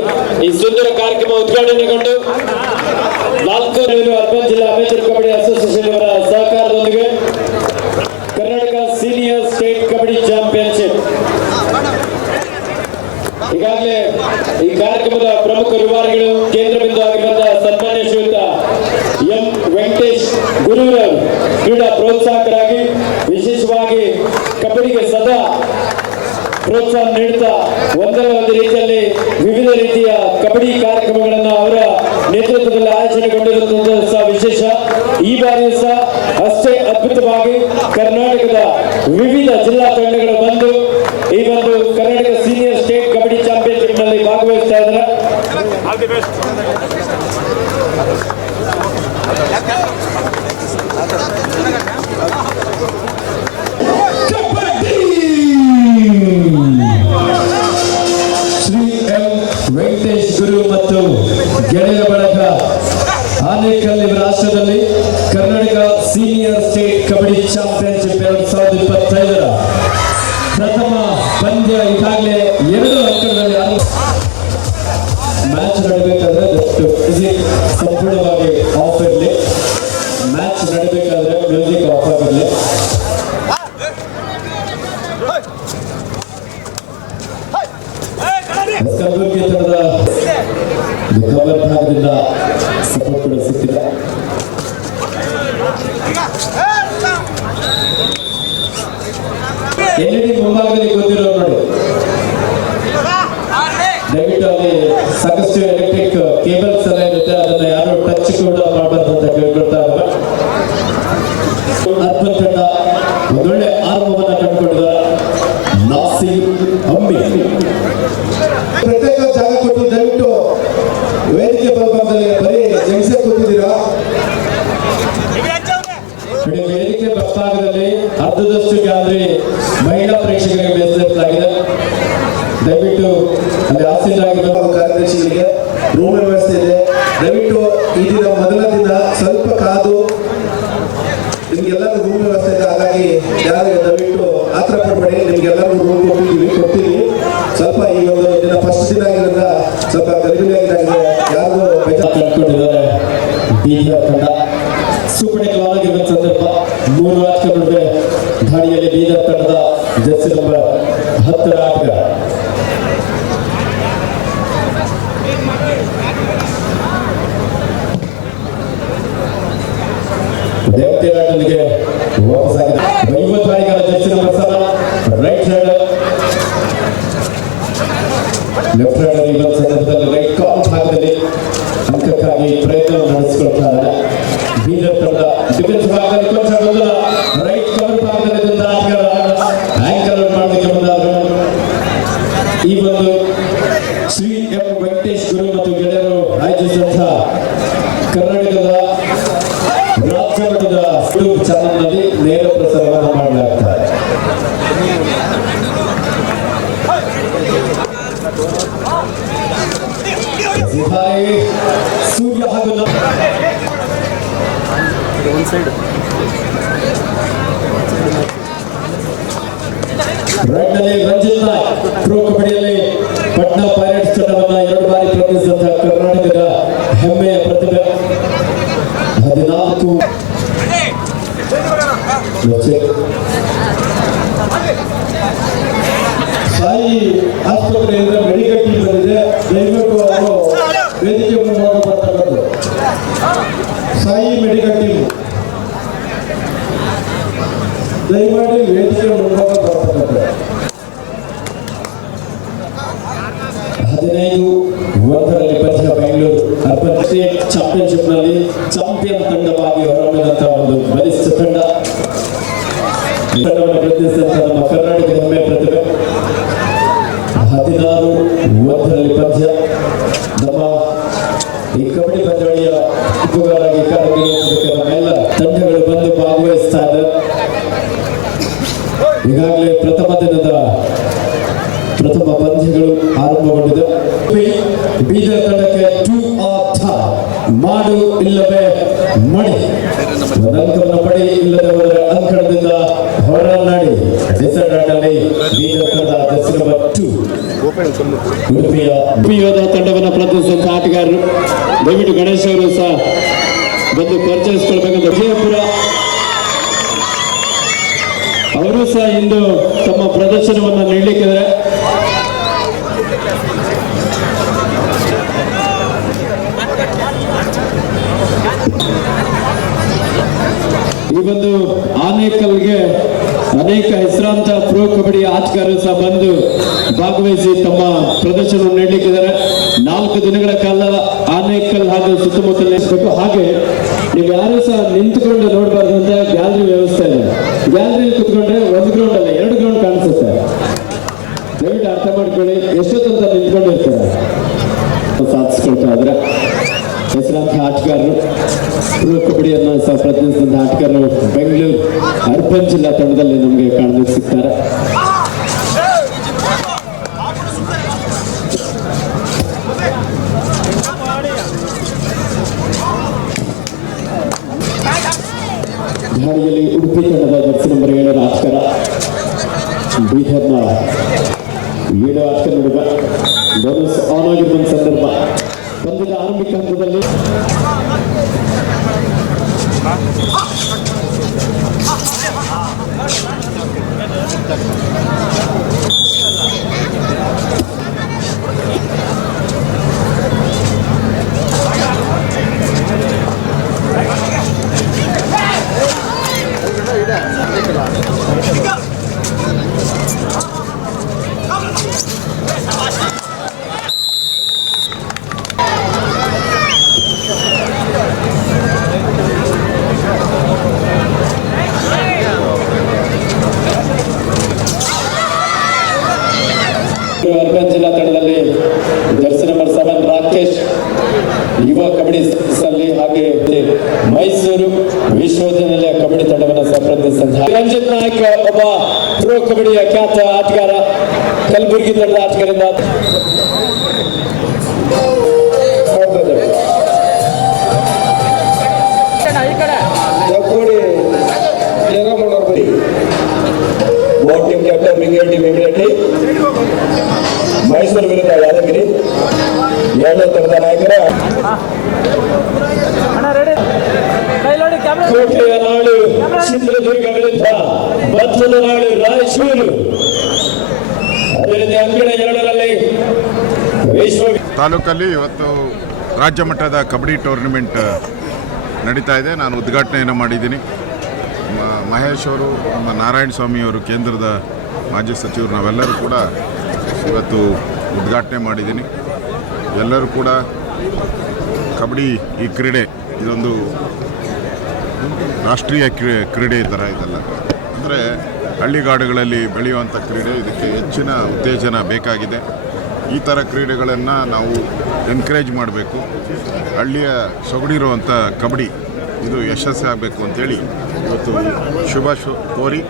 ಈ ಸುಂದರ ಕಾರ್ಯಕ್ರಮ ಉದ್ಘಾಟನೆಗೊಂಡು 4 ಅರ್ಬನ್ ಜಿಲ್ಲಾ ಅಮೇಚರ್ ಕಬಡ್ಡಿ ಅಸೋಸಿಯೇಷನ್ ಅವರ ಸಹಕಾರದೊಂದಿಗೆ Karnataka senior state kabaddi championship ಈಗಾಗಲೇ ಈ ಕಾರ್ಯಕ್ರಮದ ಪ್ರಮುಖ ರೂವಾರಿಗಳು ಕೇಂದ್ರ ಬಿಂದು ಆಗಿರುವಂತಹ ಸನ್ಮಾನ್ಯ ಶ್ರೀಯುತ ಎಂ ವೆಂಕಟೇಶ್ ಗುರುರವರು ಕ್ರೀಡಾ ಪ್ರೋತ್ಸಾಹಕರಾಗಿ ವಿಶೇಷವಾಗಿ ಕಬಡ್ಡಿಗೆ ಸದಾ ಪ್ರೋತ್ಸಾಹ ನೀಡುತ್ತಾ ಒಂದಲ್ಲ ಒಂದು ರೀತಿಯಲ್ಲಿ ವಿವಿಧ ರೀತಿಯ ಕಬಡ್ಡಿ ಕಾರ್ಯಕ್ರಮಗಳನ್ನು ಅವರ ನೇತೃತ್ವದಲ್ಲಿ ಆಯೋಜನೆಗೊಂಡಿರುವಂತಹ ಸಹ ವಿಶೇಷ. ಈ ಬಾರಿಯೂ ಸಹ ಅಷ್ಟೇ ಅದ್ಭುತವಾಗಿ ಕರ್ನಾಟಕದ ವಿವಿಧ ಜಿಲ್ಲಾ ತಂಡಗಳು ಬಂದು ಈ ಒಂದು Karnataka senior state kabaddi championship ನಲ್ಲಿ ಭಾಗವಹಿಸ್ತಾ ಇದ್ದಾರೆ. ಶ್ರೀ ಎಂ ವೆಂಕಟೇಶ್ ಗುರು ಮತ್ತು ಗೆಳೆಯ ಬಳಗ ಆನೇಕಲ್ ರಾಷ್ಟ್ರದಲ್ಲಿ Karnataka senior state kabaddi championship 2025 ಪ್ರಥಮ ಪಂದ್ಯ ಈಗಾಗಲೇ 2 ಅಂಕಗಳಲ್ಲಿ ಮ್ಯಾಚ್ ನಡಬೇಕಾದ್ರೆ ಸಂಪೂರ್ಣವಾಗಿ ಆಫ್ ಇರಲಿ. ಮ್ಯಾಚ್ ನಡಬೇಕಾದ್ರೆ ಮ್ಯೂಸಿಕ್ ಆಫ್ ಆಗಿರಲಿ. ಕಲಬುರಗಿ ತಂಡದ ಕವರ್ ಭಾಗದಿಂದ ಸಪೋರ್ಟ್ ಕೂಡ ಸಿಕ್ಕಿದೆ. ಎಲ್ಇಡಿ ಮುಂಭಾಗದಲ್ಲಿ ಗೊತ್ತಿರೋ ನೋಡಿ, ದಯವಿಟ್ಟು ಅಲ್ಲಿ ಸಾಕಷ್ಟು ಎಲೆಕ್ಟ್ರಿಕ್ ಕೇಬಲ್ಸ್ ಎಲ್ಲ ಇರುತ್ತೆ, ಅದನ್ನ ಯಾರು ಟಚ್ ಕೂಡ ಮಾಡಬಾರ್ದು ಅಂತ ಕೇಳ್ಕೊಳ್ತಾ ಇದ್ದಾರೆ. ಅರ್ಬನ್ ತಂಡ ಒಂದೊಳ್ಳೆ ಆರಂಭವನ್ನ ಕಂಡುಕೊಂಡಿದ್ದಾರೆ. ನಾಸಿರ್ ಅಮ್ಮಿ ಪ್ರತ್ಯೇಕ ಜಾಗ ಕೊಟ್ಟು ದಯವಿಟ್ಟು ವೇದಿಕೆ ಬಲಭಾಗದಲ್ಲಿ ಬರೀ ಜಂಕ್ಷನ್ ಕೂತಿದ್ದೀರಾ. ವೇದಿಕೆ ಬಲಭಾಗದಲ್ಲಿ ಅರ್ಧದಷ್ಟು ಗ್ಯಾಲರಿ ಮಹಿಳಾ ಪ್ರೇಕ್ಷಕರಿಗೆ ಮೀಸಲಿಡಲಾಗಿದೆ. ದಯವಿಟ್ಟು ಅಲ್ಲಿ ಆಸೀನರಾಗಿರುವ ಕಾರ್ಯದರ್ಶಿಗಳಿಗೆ ರೂಮ್ ವ್ಯವಸ್ಥೆ ಇದೆ. ದಯವಿಟ್ಟು ಈ ದಿನ ಮೊದಲ ದಿನ ಸ್ವಲ್ಪ ಕಾದು, ನಿಮ್ಗೆಲ್ಲರೂ ರೂಮ್ ವ್ಯವಸ್ಥೆ ಇದೆ. ಹಾಗಾಗಿ ಯಾರು ದಯವಿಟ್ಟು ಆತರ ಪಡಬೇಡಿ, ನಿಮ್ಗೆಲ್ಲರೂ ರೂಮ್ ಕೊಡ್ತೀವಿ. ಸ್ವಲ್ಪ ಈ ಒಂದು ದಿನ ಫಸ್ಟ್ ದಿನ ಆಗಿರೋದ್ರಿಂದ ಸ್ವಲ್ಪ ಗಲಿಬಿಲಿ ಆಗಿದೆ, ಯಾರಿಗೂ ಬೇಜಾರು ಕಂಡುಕೊಂಡಿದ್ದಾರೆ. ಬೀದರ್ ತಂಡ ಸೂಪರ್ ಕ್ಲಾಲ್ ಆಗಿರುವ ಸಂದರ್ಭ 3 ವಾಚಕ ನಡುವೆ ದಾಳಿಯಲ್ಲಿ ಬೀದರ್ ತಂಡದ ಜರ್ಸಿ ನಂಬರ್ 10 ಆಟಗಾರ ದೇವತೆಗಳಿಗೆ ವಾಪಸ್ ಆಗಿದೆ. 50 ಬಾರಿಗಾರ jersey number 7 right side left raider ಈ ಒಂದು ಸಂದರ್ಭದಲ್ಲಿ ರೈಟ್ ಕಾಲ್ ಭಾಗದಲ್ಲಿ ಅಂಕಕ್ಕಾಗಿ ಪ್ರಯತ್ನ ನಡೆಸಿಕೊಳ್ತಾ ಇದ್ದಾರೆ. ಬೀದರ್ ತಂಡ ಡಿಫೆನ್ಸ್ ಭಾಗದಲ್ಲಿ ಕೊಂಚ ಗೊಂದಲ, ರೈಟ್ ಕವರ್ ಭಾಗದಲ್ಲಿ ಆಂಕರ್ ಮಾಡಲಿಕ್ಕೆ ಬಂದಾದ್ರು. ಈ ಒಂದು ಶ್ರೀ ಎಂ ವೆಂಕಟೇಶ್ ಗುರು ಮತ್ತು ಗೆಳೆಯರು ಆಯೋಜಿಸಿದಂತಹ ಕರ್ನಾಟಕದ ರಾಜ್ಯ ಮಟ್ಟದ ಯೂಟ್ಯೂಬ್ ಚಾನೆಲ್ನಲ್ಲಿ ನೇರ ಪ್ರಸಾರವನ್ನು ಮಾಡಲಾಗ್ತದೆ. ಸೂರ್ಯ ಹಾಗೂ ರೈಟ್ನಲ್ಲಿ ರಂಜಿತ್ ನಾಯಕ್ ಪ್ರೋ ಕಬಡ್ಡಿಯಲ್ಲಿ ಪಟ್ನಾ ಪೈರೇಟ್ಸ್ ತಂಡವನ್ನು 2 ಬಾರಿ ಪ್ರತಿನಿಧಿಸಿದಂತಹ ಕರ್ನಾಟಕದ ಹೆಮ್ಮೆಯ ಪ್ರತಿಭೆ. 14 ಸಾಯಿ ಆಸ್ಪತ್ರೆಯಿಂದ ಮೆಡಿಕಲ್ ಟೀಮ್ ಬಂದಿದೆ. ದಯವಿಟ್ಟು ಅವರು ವೇದಿಕೆ ಮುಂಭಾಗ ಬರ್ತಕ್ಕಂಥದ್ದು. ಸಾಯಿ ಮೆಡಿಕಲ್ ಟೀಮ್ ದಯಮಾಡಿ ವೇದಿಕೆ ಮುಂಭಾಗ ಬರ್ತಕ್ಕಂಥದ್ದು. 15-1 ಪಂಚ ಬೆಂಗಳೂರು ಅರ್ಬನ್ ಸ್ಟೇಟ್ ಚಾಂಪಿಯನ್ಶಿಪ್ ನಲ್ಲಿ ಚಾಂಪಿಯನ್ ತಂಡವಾಗಿ ಹೊರಹೊಮ್ಮಿದಂತಹ ಒಂದು ಬಲಿಷ್ಠ ತಂಡ. ತಂಡವನ್ನು ಪ್ರತಿನಿಧಿಸಿದಂತಹ ನಮ್ಮ ಕರ್ನಾಟಕದ ಹೆಮ್ಮೆ ಪ್ರತಿಭೆ. 16-1 ಪಂದ್ಯ. ನಮ್ಮ ಈ ಕಬಡ್ಡಿ ಪಂದ್ಯಾವಳಿಯ ಉಪಗಾರಾಗಿ ಕಾರ್ಯಕ್ರಮಕ್ಕೆ ನಮ್ಮೆಲ್ಲ ತಂಡಗಳು ಬಂದು ಭಾಗವಹಿಸ್ತಾ ಇದ್ದಾರೆ. ಈಗಾಗಲೇ ಪ್ರಥಮ ದಿನದ ಪ್ರಥಮ ಪಂದ್ಯಗಳು ಆರಂಭಗೊಂಡಿದೆ. ಬೀದರ್ ತಂಡಕ್ಕೆ 2 ಆಫ್ ಮಾಡು ಇಲ್ಲವೇ ಮಡಿ, ಅಂಕವನ್ನು ಪಡಿ ಇಲ್ಲದವರ ಅಂಕಣದಿಂದ ಹೊರನಾಡಿ. ಡಿಸೆಂಡರ್ನಲ್ಲಿ ಬೀದರ್ ತಂಡ ಜರ್ಸಿ ನಂಬರ್ 2 ಉಡುಪಿಯ ತಂಡವನ್ನು ಪ್ರತಿನಿಧಿಸಿದ ಆಟಗಾರರು ದಯವಿಟ್ಟು ಗಣೇಶ್ ಅವರು ಸಹ ಬಂದು ಪರಿಚಯಿಸಿಕೊಳ್ಬೇಕಂತ. ವಿಜಯಪುರ ಅವರು ಸಹ ಇಂದು ತಮ್ಮ ಪ್ರದರ್ಶನವನ್ನು ನೀಡಲಿಕ್ಕಿದ್ದಾರೆ. ಈ ಒಂದು ಆನೇಕಲ್ಗೆ ಅನೇಕ ಹೆಸರಾಂತ ಪ್ರೋ ಕಬಡ್ಡಿ ಆಟಗಾರರು ಸಹ ಬಂದು ಭಾಗವಹಿಸಿ ತಮ್ಮ ಪ್ರದರ್ಶನ ನೀಡಲಿಕ್ಕಿದ್ದಾರೆ. 4 ದಿನಗಳ ಕಾಲ ಆನೇಕಲ್ ಹಾಗೂ ಸುತ್ತಮುತ್ತಲು ನಿಲ್ಲಿಸಬೇಕು. ಹಾಗೆ ನೀವು ಯಾರು ಸಹ ನಿಂತುಕೊಂಡು ನೋಡಬಾರ್ದು ಅಂತ ಗ್ಯಾಲರಿ ವ್ಯವಸ್ಥೆ ಇದೆ. ಗ್ಯಾಲರಿ ಕುತ್ಕೊಂಡ್ರೆ 1 ಗ್ರೌಂಡ್ ಅಲ್ಲ 2 ಗ್ರೌಂಡ್ ಕಾಣಿಸುತ್ತೆ. ದಯವಿಟ್ಟು ಅರ್ಥ ಮಾಡ್ಕೊಳ್ಳಿ. ಎಷ್ಟೊತ್ತಂತ ನಿಂತ್ಕೊಂಡಿರ್ತಾರೆ ಸಾಧಿಸ್ಕೊಳ್ತಾ ಇದ್ರೆ ಹೆಸರಾಂತ ಆಟಗಾರರು ಪ್ರೋ ಕಬಡ್ಡಿಯನ್ನು ಸಹ ಪ್ರತಿನಿಧಿಸಿದ ಆಟಗಾರರು ಬೆಂಗಳೂರು ಅರ್ಬನ್ ಜಿಲ್ಲಾ ತಂಡದಲ್ಲಿ ನಮಗೆ ಕಾಣಲಿಕ್ಕೆ ಸಿಗ್ತಾರೆ. ಧಾರಿಯಲ್ಲಿ ಉಡುಪಿ ತಂಡದ ಜರ್ಸಿ ನಂಬರ್ 7 ಆಟಗಾರ, ಬೀದರ್ನ 7 ಆಟಗಾರ ನಡುವ ಬೋನಸ್ ಆನ್ ಆಗಿರುವ ಸಂದರ್ಭ. ಪಂದ್ಯದ ಆರಂಭಿಕ ಹಂತದಲ್ಲಿ ಅರ್ಬನ್ ಜಿಲ್ಲಾ ತಂಡದಲ್ಲಿ ಜರ್ಸಿ ನಂಬರ್ 7 ರಾಕೇಶ್ ಯುವ ಕಬಡ್ಡಿ ಸಲ್ಲಿ, ಹಾಗೆ ಮೈಸೂರು ವಿಶ್ವವಿದ್ಯಾನಿಲಯ ಕಬಡ್ಡಿ ತಂಡವನ್ನು ಸಹ ಪ್ರತಿನಿಧಿಸಿದ ರಂಜಿತ್ ನಾಯ್ಕ ಒಬ್ಬ ಪ್ರೋ ಕಬಡ್ಡಿಯ ಖ್ಯಾತ ಆಟಗಾರ, ಕಲಬುರಗಿ ತಂಡದ ಆಟಗಾರರಿಂದ ಕ್ಯಾಪ್ಟನ್ ಮಿಂಗೇಟಿ ವೆಂಕಟರೆಡ್ಡಿ, ಮೈಸೂರು ವಿರುದ್ಧ ಯಾದಗಿರಿ 2 ತಂಡದ ನಾಯಕರ ಕೋಟೆಯ ನಾಡು ಚಿತ್ರದುರ್ಗ ವಿರುದ್ಧ ಭತ್ತದ ನಾಡು ರಾಯಚೂರು. ಅದೇ ರೀತಿ ಅಂಕಣ 2ರಲ್ಲಿ ವಿಶ್ವ ತಾಲೂಕಲ್ಲಿ ಇವತ್ತು ರಾಜ್ಯ ಮಟ್ಟದ ಕಬಡ್ಡಿ ಟೂರ್ನಿಮೆಂಟ್ ನಡೀತಾ ಇದೆ. ನಾನು ಉದ್ಘಾಟನೆಯನ್ನು ಮಾಡಿದ್ದೀನಿ. ಮಹೇಶ್ ಅವರು, ನಮ್ಮ ನಾರಾಯಣ ಸ್ವಾಮಿ ಅವರು, ಕೇಂದ್ರದ ಮಾಜಿ ಸಚಿವರು, ನಾವೆಲ್ಲರೂ ಕೂಡ ಇವತ್ತು ಉದ್ಘಾಟನೆ ಮಾಡಿದ್ದೀನಿ. ಎಲ್ಲರೂ ಕೂಡ ಕಬಡ್ಡಿ ಈ ಕ್ರೀಡೆ ಇದೊಂದು ರಾಷ್ಟ್ರೀಯ ಕ್ರೀಡೆ ಥರ ಇದೆಲ್ಲ. ಅಂದರೆ ಹಳ್ಳಿಗಾಡುಗಳಲ್ಲಿ ಬೆಳೆಯುವಂಥ ಕ್ರೀಡೆ. ಇದಕ್ಕೆ ಹೆಚ್ಚಿನ ಉತ್ತೇಜನ ಬೇಕಾಗಿದೆ. ಈ ಥರ ಕ್ರೀಡೆಗಳನ್ನು ನಾವು ಎನ್ಕರೇಜ್ ಮಾಡಬೇಕು. ಹಳ್ಳಿಯ ಸೊಗಡಿರುವಂಥ ಕಬಡ್ಡಿ ಇದು ಯಶಸ್ವಿ ಆಗಬೇಕು ಅಂತೇಳಿ ಇವತ್ತು ಶುಭ ಕೋರಿ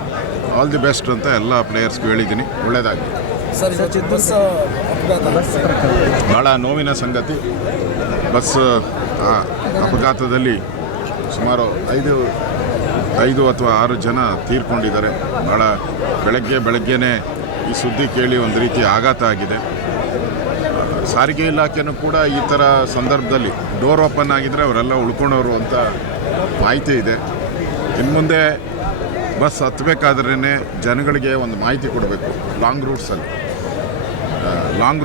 ಆಲ್ ದಿ ಬೆಸ್ಟ್ ಅಂತ ಎಲ್ಲ ಪ್ಲೇಯರ್ಸ್ಗೂ ಹೇಳಿದ್ದೀನಿ. ಒಳ್ಳೆಯದಾಗಲಿ. ಭಾಳ ನೋವಿನ ಸಂಗತಿ. ಬಸ್ ಅಪಘಾತದಲ್ಲಿ ಸುಮಾರು 5 ಅಥವಾ 6 ಜನ ತೀರ್ಕೊಂಡಿದ್ದಾರೆ. ಭಾಳ ಬೆಳಗ್ಗೆನೇ ಈ ಸುದ್ದಿ ಕೇಳಿ ಒಂದು ರೀತಿ ಆಘಾತ ಆಗಿದೆ. ಸಾರಿಗೆ ಇಲಾಖೆನೂ ಕೂಡ ಈ ಥರ ಸಂದರ್ಭದಲ್ಲಿ ಡೋರ್ ಓಪನ್ ಆಗಿದ್ದರೆ ಅವರೆಲ್ಲ ಉಳ್ಕೊಂಡವರು ಅಂತ ಮಾಹಿತಿ ಇದೆ. ಇನ್ನು ಮುಂದೆ ಬಸ್ ಹತ್ತಬೇಕಾದ್ರೇ ಜನಗಳಿಗೆ ಒಂದು ಮಾಹಿತಿ ಕೊಡಬೇಕು. ಲಾಂಗ್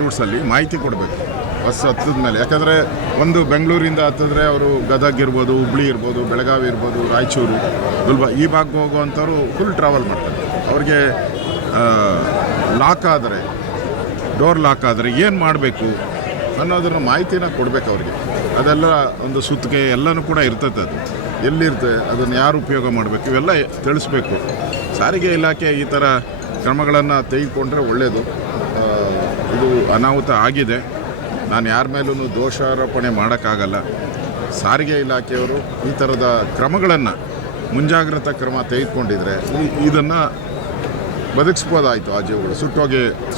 ರೂಟ್ಸಲ್ಲಿ ಮಾಹಿತಿ ಕೊಡಬೇಕು ಬಸ್ ಹತ್ತದ ಮೇಲೆ. ಯಾಕಂದರೆ ಒಂದು ಬೆಂಗಳೂರಿಂದ ಹತ್ತಿದ್ರೆ ಅವರು ಗದಗ ಇರ್ಬೋದು, ಹುಬ್ಳಿ ಇರ್ಬೋದು, ಬೆಳಗಾವಿ ಇರ್ಬೋದು, ರಾಯಚೂರು, ಈ ಭಾಗಕ್ಕೆ ಹೋಗುವಂಥವ್ರು ಫುಲ್ ಟ್ರಾವೆಲ್ ಮಾಡ್ತಾರೆ. ಅವ್ರಿಗೆ ಡೋರ್ ಲಾಕ್ ಆದರೆ ಏನು ಮಾಡಬೇಕು ಅನ್ನೋದನ್ನು ಮಾಹಿತಿನ ಕೊಡಬೇಕು ಅವ್ರಿಗೆ. ಅದೆಲ್ಲ ಒಂದು ಸುತ್ತಿಗೆ ಎಲ್ಲನೂ ಕೂಡ ಇರ್ತೈತೆ. ಅದು ಎಲ್ಲಿರ್ತದೆ, ಅದನ್ನು ಯಾರು ಉಪಯೋಗ ಮಾಡಬೇಕು, ಇವೆಲ್ಲ ತಿಳಿಸ್ಬೇಕು. ಸಾರಿಗೆ ಇಲಾಖೆ ಈ ಥರ ಕ್ರಮಗಳನ್ನು ತೆಗೆದುಕೊಂಡ್ರೆ ಒಳ್ಳೆಯದು. ಇದು ಅನಾಹುತ ಆಗಿದೆ. ನಾನು ಯಾರ ಮೇಲೂ ದೋಷಾರೋಪಣೆ ಮಾಡೋಕ್ಕಾಗಲ್ಲ. ಸಾರಿಗೆ ಇಲಾಖೆಯವರು ಈ ಥರದ ಕ್ರಮಗಳನ್ನು ಮುಂಜಾಗ್ರತಾ ಕ್ರಮ ತೆಗೆದುಕೊಂಡಿದ್ರೆ ಇದನ್ನು ಬದುಕಿಸ್ಬೋದಾಯಿತು. ಆ ಜೀವಗಳು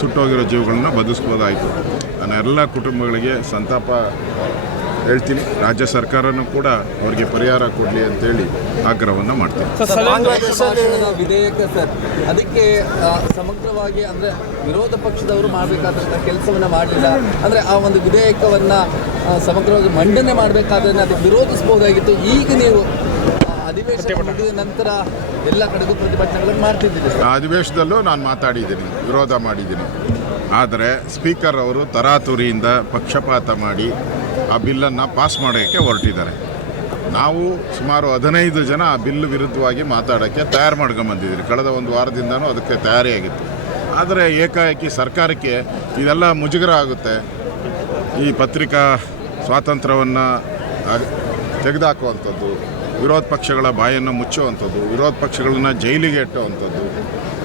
ಸುಟ್ಟೋಗಿರೋ ಜೀವಗಳನ್ನ ಬದುಕಿಸ್ಬೋದಾಯಿತು. ನಾನು ಎಲ್ಲ ಕುಟುಂಬಗಳಿಗೆ ಸಂತಾಪ ಹೇಳ್ತೀನಿ. ರಾಜ್ಯ ಸರ್ಕಾರನೂ ಕೂಡ ಅವರಿಗೆ ಪರಿಹಾರ ಕೊಡಲಿ ಅಂತೇಳಿ ಆಗ್ರಹವನ್ನು ಮಾಡ್ತೀನಿ. ವಿಧೇಯಕ ಸರ್, ಅದಕ್ಕೆ ಸಮಗ್ರವಾಗಿ ಅಂದರೆ ವಿರೋಧ ಪಕ್ಷದವರು ಮಾಡಬೇಕಾದಂಥ ಕೆಲಸವನ್ನು ಮಾಡಲಿಲ್ಲ. ಅಂದರೆ ಆ ಒಂದು ವಿಧೇಯಕವನ್ನು ಸಮಗ್ರವಾಗಿ ಮಂಡನೆ ಮಾಡಬೇಕಾದ್ರೆ ಅದಕ್ಕೆ ವಿರೋಧಿಸಬಹುದಾಗಿತ್ತು. ಈಗ ನೀವು ಅಧಿವೇಶನ ಮುಗಿದ ನಂತರ ಎಲ್ಲ ಕಡೆಗೂ ಪ್ರತಿಭಟನೆಗಳನ್ನು ಮಾಡ್ತಿದ್ದೀರಿ. ಅಧಿವೇಶನದಲ್ಲೂ ನಾನು ಮಾತಾಡಿದ್ದೀನಿ, ವಿರೋಧ ಮಾಡಿದ್ದೀನಿ. ಆದರೆ ಸ್ಪೀಕರ್ ಅವರು ತರಾತುರಿಯಿಂದ ಪಕ್ಷಪಾತ ಮಾಡಿ ಆ ಬಿಲ್ಲನ್ನು ಪಾಸ್ ಮಾಡೋಕ್ಕೆ ಹೊರಟಿದ್ದಾರೆ. ನಾವು ಸುಮಾರು 15 ಜನ ಆ ಬಿಲ್ ವಿರುದ್ಧವಾಗಿ ಮಾತಾಡೋಕ್ಕೆ ತಯಾರು ಮಾಡ್ಕೊಂಬಂದಿದ್ದೀರಿ. ಕಳೆದ ಒಂದು ವಾರದಿಂದನೂ ಅದಕ್ಕೆ ತಯಾರಿಯಾಗಿತ್ತು. ಆದರೆ ಏಕಾಏಕಿ ಸರ್ಕಾರಕ್ಕೆ ಇದೆಲ್ಲ ಮುಜುಗರ ಆಗುತ್ತೆ. ಈ ಪತ್ರಿಕಾ ಸ್ವಾತಂತ್ರ್ಯವನ್ನು ತೆಗೆದುಹಾಕುವಂಥದ್ದು, ವಿರೋಧ ಪಕ್ಷಗಳ ಬಾಯನ್ನು ಮುಚ್ಚುವಂಥದ್ದು, ವಿರೋಧ ಪಕ್ಷಗಳನ್ನ ಜೈಲಿಗೆ ಇಟ್ಟುವಂಥದ್ದು,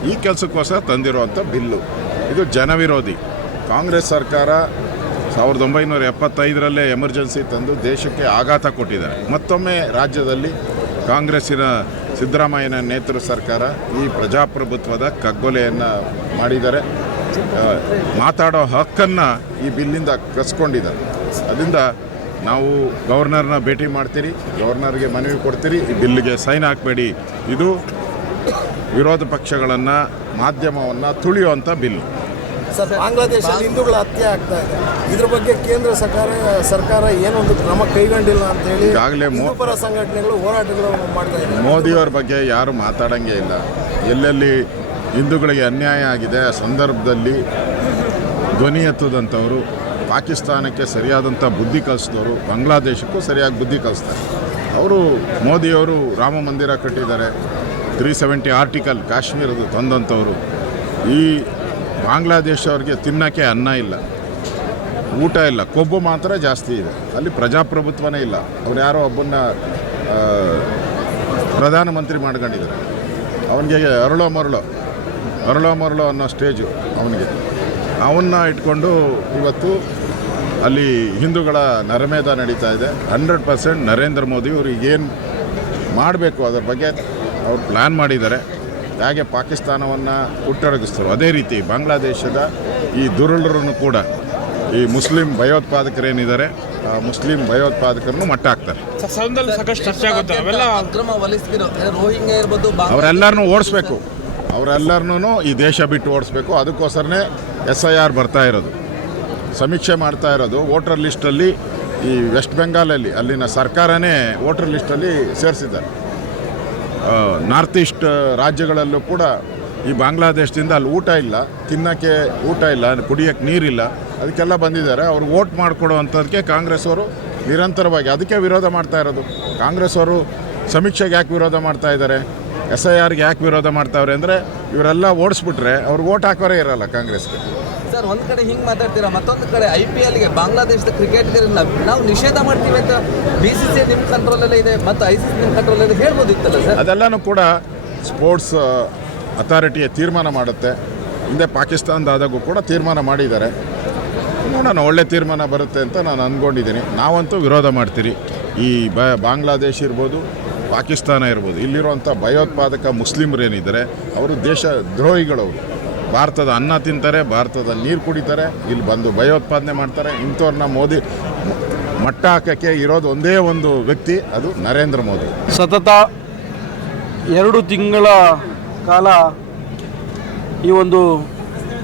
ಈ ಕೆಲಸಕ್ಕೋಸ್ಕರ ತಂದಿರುವಂಥ ಬಿಲ್ಲು. ಇದು ಜನವಿರೋಧಿ. ಕಾಂಗ್ರೆಸ್ ಸರ್ಕಾರ 1975ರಲ್ಲೇ ಎಮರ್ಜೆನ್ಸಿ ತಂದು ದೇಶಕ್ಕೆ ಆಘಾತ ಕೊಟ್ಟಿದ್ದಾರೆ. ಮತ್ತೊಮ್ಮೆ ರಾಜ್ಯದಲ್ಲಿ ಕಾಂಗ್ರೆಸ್ಸಿನ ಸಿದ್ದರಾಮಯ್ಯನ ನೇತೃತ್ವ ಸರ್ಕಾರ ಈ ಪ್ರಜಾಪ್ರಭುತ್ವದ ಕಗ್ಗೊಲೆಯನ್ನು ಮಾಡಿದ್ದಾರೆ. ಮಾತಾಡೋ ಹಕ್ಕನ್ನು ಈ ಬಿಲ್ಲಿಂದ ಕಸ್ಕೊಂಡಿದ್ದಾರೆ. ಅದರಿಂದ ನಾವು ಗವರ್ನರ್ನ ಭೇಟಿ ಮಾಡ್ತೀರಿ, ಗವರ್ನರ್ಗೆ ಮನವಿ ಕೊಡ್ತೀರಿ, ಈ ಬಿಲ್ಲಿಗೆ ಸೈನ್ ಹಾಕಬೇಡಿ. ಇದು ವಿರೋಧ ಪಕ್ಷಗಳನ್ನು, ಮಾಧ್ಯಮವನ್ನು ತುಳಿಯುವಂಥ ಬಿಲ್. ಸರ್, ಬಾಂಗ್ಲಾದೇಶದಲ್ಲಿ ಹಿಂದೂಗಳ ಹತ್ಯೆ ಆಗ್ತಾ ಇದೆ. ಇದ್ರ ಬಗ್ಗೆ ಕೇಂದ್ರ ಸರ್ಕಾರ ಏನೊಂದು ಕ್ರಮ ಕೈಗೊಂಡಿಲ್ಲ ಅಂತ ಹೇಳಿ ಈಗಾಗಲೇ ಪರ ಸಂಘಟನೆಗಳು ಹೋರಾಟಗಳು ಮಾಡ್ತಾ ಇದ್ದಾರೆ. ಮೋದಿಯವ್ರ ಬಗ್ಗೆ ಯಾರು ಮಾತಾಡೋಂಗೇ ಇಲ್ಲ. ಎಲ್ಲೆಲ್ಲಿ ಹಿಂದೂಗಳಿಗೆ ಅನ್ಯಾಯ ಆಗಿದೆ ಆ ಸಂದರ್ಭದಲ್ಲಿ ಧ್ವನಿ ಎತ್ತದಂಥವರು, ಪಾಕಿಸ್ತಾನಕ್ಕೆ ಸರಿಯಾದಂಥ ಬುದ್ಧಿ ಕಲಿಸಿದವರು ಬಾಂಗ್ಲಾದೇಶಕ್ಕೂ ಸರಿಯಾಗಿ ಬುದ್ಧಿ ಕಲಿಸ್ತಾರೆ. ಮೋದಿಯವರು ರಾಮ ಮಂದಿರ ಕಟ್ಟಿದ್ದಾರೆ, 370 ಆರ್ಟಿಕಲ್ ಕಾಶ್ಮೀರದ ತಂದಂಥವರು. ಈ ಬಾಂಗ್ಲಾದೇಶವ್ರಿಗೆ ತಿನ್ನೋಕ್ಕೆ ಅನ್ನ ಇಲ್ಲ, ಊಟ ಇಲ್ಲ, ಕೊಬ್ಬು ಮಾತ್ರ ಜಾಸ್ತಿ ಇದೆ. ಅಲ್ಲಿ ಪ್ರಜಾಪ್ರಭುತ್ವನೇ ಇಲ್ಲ. ಅವ್ರು ಯಾರೋ ಒಬ್ಬನ್ನ ಪ್ರಧಾನಮಂತ್ರಿ ಮಾಡ್ಕೊಂಡಿದ್ದಾರೆ. ಅವನಿಗೆ ಅರಳೋ ಮರಳೋ ಅನ್ನೋ ಸ್ಟೇಜು ಅವನಿಗೆ. ಅವನ್ನ ಇಟ್ಕೊಂಡು ಇವತ್ತು ಅಲ್ಲಿ ಹಿಂದೂಗಳ ನರಮೇಧ ನಡೀತಾ ಇದೆ. 100% ನರೇಂದ್ರ ಮೋದಿ ಅವರು ಏನು ಮಾಡಬೇಕು ಅದರ ಬಗ್ಗೆ ಅವ್ರು ಪ್ಲ್ಯಾನ್ ಮಾಡಿದ್ದಾರೆ. ಹೇಗೆ ಪಾಕಿಸ್ತಾನವನ್ನು ಹುಟ್ಟಡಗಿಸ್ತಾರೆ ಅದೇ ರೀತಿ ಬಾಂಗ್ಲಾದೇಶದ ಈ ದುರುಳರನ್ನು ಕೂಡ ಈ ಮುಸ್ಲಿಂ ಭಯೋತ್ಪಾದಕರೇನಿದ್ದಾರೆ ಆ ಮುಸ್ಲಿಂ ಭಯೋತ್ಪಾದಕರನ್ನು ಮಟ್ಟ ಹಾಕ್ತಾರೆ. ಸಾಕಷ್ಟು ಚರ್ಚೆ ಆಗುತ್ತೆ. ಅಕ್ರಮ ವಲಸಿಗರು ರೋಹಿಂಗ್ಯಾ ಇರ್ಬೋದು, ಅವರೆಲ್ಲರನ್ನೂ ಓಡಿಸ್ಬೇಕು. ಅವರೆಲ್ಲರನ್ನೂ ಈ ದೇಶ ಬಿಟ್ಟು ಓಡಿಸ್ಬೇಕು. ಅದಕ್ಕೋಸ್ಕರನೇ SIR ಬರ್ತಾ ಇರೋದು, ಸಮೀಕ್ಷೆ ಮಾಡ್ತಾ ಇರೋದು. ವೋಟರ್ ಲಿಸ್ಟಲ್ಲಿ ಈ ವೆಸ್ಟ್ ಬೆಂಗಾಲಲ್ಲಿ ಅಲ್ಲಿನ ಸರ್ಕಾರನೇ ವೋಟರ್ ಲಿಸ್ಟಲ್ಲಿ ಸೇರಿಸಿದ್ದಾರೆ. ನಾರ್ತ್ ಈಸ್ಟ್ ರಾಜ್ಯಗಳಲ್ಲೂ ಕೂಡ ಈ ಬಾಂಗ್ಲಾದೇಶದಿಂದ ಅಲ್ಲಿ ಊಟ ಇಲ್ಲ, ತಿನ್ನೋಕ್ಕೆ ಊಟ ಇಲ್ಲ, ಕುಡಿಯೋಕ್ಕೆ ನೀರಿಲ್ಲ, ಅದಕ್ಕೆಲ್ಲ ಬಂದಿದ್ದಾರೆ. ಅವ್ರು ವೋಟ್ ಮಾಡಿಕೊಡುವಂಥದ್ದಕ್ಕೆ ಕಾಂಗ್ರೆಸ್ ಅವರು ನಿರಂತರವಾಗಿ ಅದಕ್ಕೆ ವಿರೋಧ ಮಾಡ್ತಾ ಇರೋದು. ಕಾಂಗ್ರೆಸ್ ಅವರು ಸಮೀಕ್ಷೆಗೆ ಯಾಕೆ ವಿರೋಧ ಮಾಡ್ತಾ ಇದ್ದಾರೆ, SIRಗೆ ಯಾಕೆ ವಿರೋಧ ಮಾಡ್ತಾವ್ರೆ ಅಂದರೆ ಇವರೆಲ್ಲ ಓಡಿಸ್ಬಿಟ್ರೆ ಅವ್ರು ವೋಟ್ ಹಾಕೋರೇ ಇರೋಲ್ಲ ಕಾಂಗ್ರೆಸ್ಗೆ. ಸರ್, ಒಂದು ಕಡೆ ಹಿಂಗೆ ಮಾತಾಡ್ತೀರಾ, ಮತ್ತೊಂದು ಕಡೆ IPLಗೆ ಬಾಂಗ್ಲಾದೇಶದ ಕ್ರಿಕೆಟ್ಗರನ್ನ ನಾವು ನಿಷೇಧ ಮಾಡ್ತೀವಿ ಅಂತ BCCI ನಿಮ್ಮ ಕಂಟ್ರೋಲಲ್ಲೇ ಇದೆ ಮತ್ತು ICC ನಿಮ್ಮ ಕಂಟ್ರೋಲಲ್ಲಿ ಹೇಳ್ಬೋದಿತ್ತಲ್ಲ ಸರ್? ಅದೆಲ್ಲನೂ ಕೂಡ ಸ್ಪೋರ್ಟ್ಸ್ ಅಥಾರಿಟಿಯ ತೀರ್ಮಾನ ಮಾಡುತ್ತೆ. ಹಿಂದೆ ಪಾಕಿಸ್ತಾನದಾದಾಗೂ ಕೂಡ ತೀರ್ಮಾನ ಮಾಡಿದ್ದಾರೆ. ನೋಡೋಣ, ಒಳ್ಳೆ ತೀರ್ಮಾನ ಬರುತ್ತೆ ಅಂತ ನಾನು ಅಂದ್ಕೊಂಡಿದ್ದೀನಿ. ನಾವಂತೂ ವಿರೋಧ ಮಾಡ್ತೀರಿ. ಈ ಬಾಂಗ್ಲಾದೇಶ ಇರ್ಬೋದು, ಪಾಕಿಸ್ತಾನ ಇರ್ಬೋದು, ಇಲ್ಲಿರುವಂಥ ಭಯೋತ್ಪಾದಕ ಮುಸ್ಲಿಮರೇನಿದ್ದಾರೆ ಅವರು ದೇಶ ದ್ರೋಹಿಗಳವರು. ಭಾರತದ ಅನ್ನ ತಿಂತಾರೆ, ಭಾರತದ ನೀರು ಕುಡಿತಾರೆ, ಇಲ್ಲಿ ಬಂದು ಭಯೋತ್ಪಾದನೆ ಮಾಡ್ತಾರೆ. ಇಂಥವ್ರನ್ನ ಮೋದಿ ಮಟ್ಟ ಹಾಕೋಕ್ಕೆ ಇರೋದು ಒಂದೇ ಒಂದು ವ್ಯಕ್ತಿ, ಅದು ನರೇಂದ್ರ ಮೋದಿ. ಸತತ 2 ತಿಂಗಳ ಕಾಲ ಈ ಒಂದು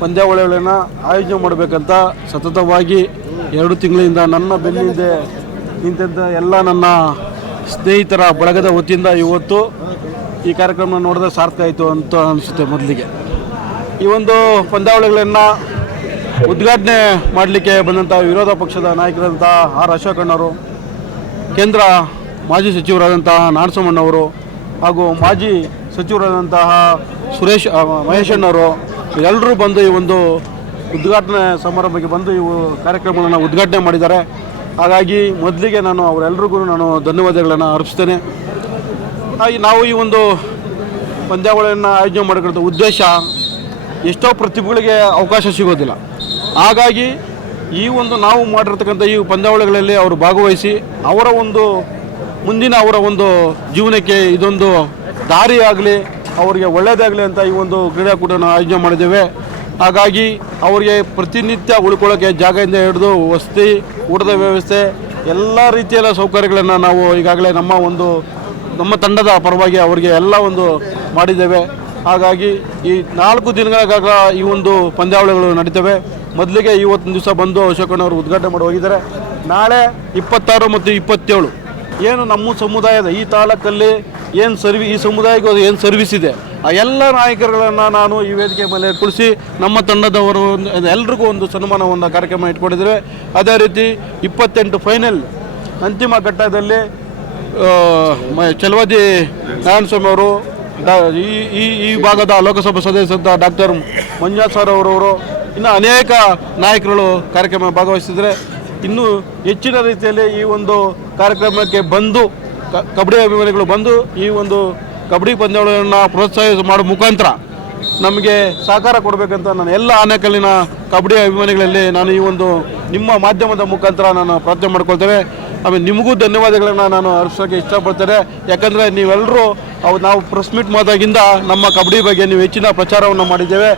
ಪಂದ್ಯಾವಳಿಗಳನ್ನು ಆಯೋಜನೆ ಮಾಡಬೇಕಂತ ಸತತವಾಗಿ 2 ತಿಂಗಳಿಂದ ನನ್ನ ಬೆನ್ನಿಂದೆ ನಿಂತಿದ್ದ ಎಲ್ಲ ನನ್ನ ಸ್ನೇಹಿತರ ಬಳಗದ ವತಿಯಿಂದ ಇವತ್ತು ಈ ಕಾರ್ಯಕ್ರಮ ನೋಡಿದ್ರೆ ಸಾರ್ಥಕ ಆಯಿತು ಅಂತ ಅನಿಸುತ್ತೆ. ಮೊದಲಿಗೆ ಈ ಒಂದು ಪಂದ್ಯಾವಳಿಗಳನ್ನು ಉದ್ಘಾಟನೆ ಮಾಡಲಿಕ್ಕೆ ಬಂದಂಥ ವಿರೋಧ ಪಕ್ಷದ ನಾಯಕರಾದಂಥ ಆರ್ ಅಶೋಕಣ್ಣವರು, ಕೇಂದ್ರ ಮಾಜಿ ಸಚಿವರಾದಂತಹ ನಾಡಸೋಮಣ್ಣವರು ಹಾಗೂ ಮಾಜಿ ಸಚಿವರಾದಂತಹ ಮಹೇಶಣ್ಣವರು ಎಲ್ಲರೂ ಬಂದು ಈ ಒಂದು ಉದ್ಘಾಟನೆ ಸಮಾರಂಭಕ್ಕೆ ಬಂದು ಇವು ಕಾರ್ಯಕ್ರಮಗಳನ್ನು ಉದ್ಘಾಟನೆ ಮಾಡಿದ್ದಾರೆ. ಹಾಗಾಗಿ ಮೊದಲಿಗೆ ನಾನು ಅವರೆಲ್ಲರಿಗೂ ಧನ್ಯವಾದಗಳನ್ನು ಅರ್ಪಿಸ್ತೇನೆ. ಹಾಗೆ ನಾವು ಈ ಒಂದು ಪಂದ್ಯಾವಳಿಯನ್ನು ಆಯೋಜನೆ ಮಾಡಿಕೊಳ್ಳೋ ಉದ್ದೇಶ ಎಷ್ಟೋ ಪ್ರತಿಭೆಗಳಿಗೆ ಅವಕಾಶ ಸಿಗೋದಿಲ್ಲ. ಹಾಗಾಗಿ ಈ ಒಂದು ನಾವು ಮಾಡಿರ್ತಕ್ಕಂಥ ಈ ಪಂದ್ಯಾವಳಿಗಳಲ್ಲಿ ಅವರು ಭಾಗವಹಿಸಿ ಅವರ ಒಂದು ಮುಂದಿನ ಅವರ ಒಂದು ಜೀವನಕ್ಕೆ ಇದೊಂದು ದಾರಿ ಆಗಲಿ, ಅವರಿಗೆ ಒಳ್ಳೆಯದಾಗಲಿ ಅಂತ ಈ ಒಂದು ಕ್ರೀಡಾಕೂಟನ ಆಯೋಜನೆ ಮಾಡಿದ್ದೇವೆ. ಹಾಗಾಗಿ ಅವರಿಗೆ ಪ್ರತಿನಿತ್ಯ ಉಳ್ಕೊಳ್ಳೋಕ್ಕೆ ಜಾಗದಿಂದ ಹಿಡಿದು ವಸತಿ, ಊಟದ ವ್ಯವಸ್ಥೆ, ಎಲ್ಲ ರೀತಿಯ ಸೌಕರ್ಯಗಳನ್ನು ನಾವು ಈಗಾಗಲೇ ನಮ್ಮ ತಂಡದ ಪರವಾಗಿ ಅವರಿಗೆ ಎಲ್ಲ ಒಂದು ಮಾಡಿದ್ದೇವೆ. ಹಾಗಾಗಿ ಈ 4 ದಿನಗಳ ಕಾಲ ಈ ಒಂದು ಪಂದ್ಯಾವಳಿಗಳು ನಡೀತವೆ. ಮೊದಲಿಗೆ ಇವತ್ತಿನ ದಿವಸ ಬಂದು ಅಶೋಕಣ್ಣವರು ಉದ್ಘಾಟನೆ ಮಾಡಿ ಹೋಗಿದ್ದಾರೆ. ನಾಳೆ 26 ಮತ್ತು 27 ಏನು ನಮ್ಮ ಸಮುದಾಯದ ಈ ತಾಲೂಕಲ್ಲಿ ಈ ಸಮುದಾಯಕ್ಕೆ ಏನು ಸರ್ವಿಸ್ ಇದೆ ಆ ಎಲ್ಲ ನಾಯಕರುಗಳನ್ನು ನಾನು ಈ ವೇದಿಕೆ ಮೇಲೆ ಕುಳಿಸಿ ನಮ್ಮ ತಂಡದವರು ಎಲ್ರಿಗೂ ಒಂದು ಸನ್ಮಾನ ಕಾರ್ಯಕ್ರಮ ಇಟ್ಕೊಂಡಿದ್ದೇವೆ. ಅದೇ ರೀತಿ 28 ಫೈನಲ್ ಅಂತಿಮ ಘಟ್ಟದಲ್ಲಿ ಚಲವಾದಿ ನಾರಾಯಣಸ್ವಾಮಿ ಅವರು, ಈ ಭಾಗದ ಲೋಕಸಭಾ ಸದಸ್ಯರಾದ ಡಾಕ್ಟರ್ ಮಂಜುನಾಥ್ ಸರ್ ಅವರವರು, ಇನ್ನು ಅನೇಕ ನಾಯಕರುಗಳು ಕಾರ್ಯಕ್ರಮ ಭಾಗವಹಿಸಿದರೆ ಇನ್ನೂ ಹೆಚ್ಚಿನ ರೀತಿಯಲ್ಲಿ ಈ ಒಂದು ಕಾರ್ಯಕ್ರಮಕ್ಕೆ ಬಂದು ಕಬಡ್ಡಿ ಅಭಿಮಾನಿಗಳು ಬಂದು ಈ ಒಂದು ಕಬಡ್ಡಿ ಪಂದ್ಯಾವಳಿಯನ್ನು ಪ್ರೋತ್ಸಾಹ ಮಾಡೋ ಮುಖಾಂತರ ನಮಗೆ ಸಹಕಾರ ಕೊಡಬೇಕಂತ ನಾನು ಎಲ್ಲ ಆನೇಕಲ್ಲಿನ ಕಬಡ್ಡಿ ಅಭಿಮಾನಿಗಳಲ್ಲಿ ನಾನು ಈ ಒಂದು ನಿಮ್ಮ ಮಾಧ್ಯಮದ ಮುಖಾಂತರ ನಾನು ಪ್ರಾರ್ಥನೆ ಮಾಡ್ಕೊಳ್ತೇವೆ. ಆಮೇಲೆ ನಿಮಗೂ ಧನ್ಯವಾದಗಳನ್ನು ನಾನು ಅರ್ಸೋಕ್ಕೆ ಇಷ್ಟಪಡ್ತೇನೆ. ಯಾಕಂದರೆ ನೀವೆಲ್ಲರೂ ನಾವು ಪ್ರೆಸ್ ಮೀಟ್ ಮಾಡಿದಾಗಿಂದ ನಮ್ಮ ಕಬಡ್ಡಿ ಬಗ್ಗೆ ನೀವು ಹೆಚ್ಚಿನ ಪ್ರಚಾರವನ್ನು ಮಾಡಿದ್ದೇವೆ.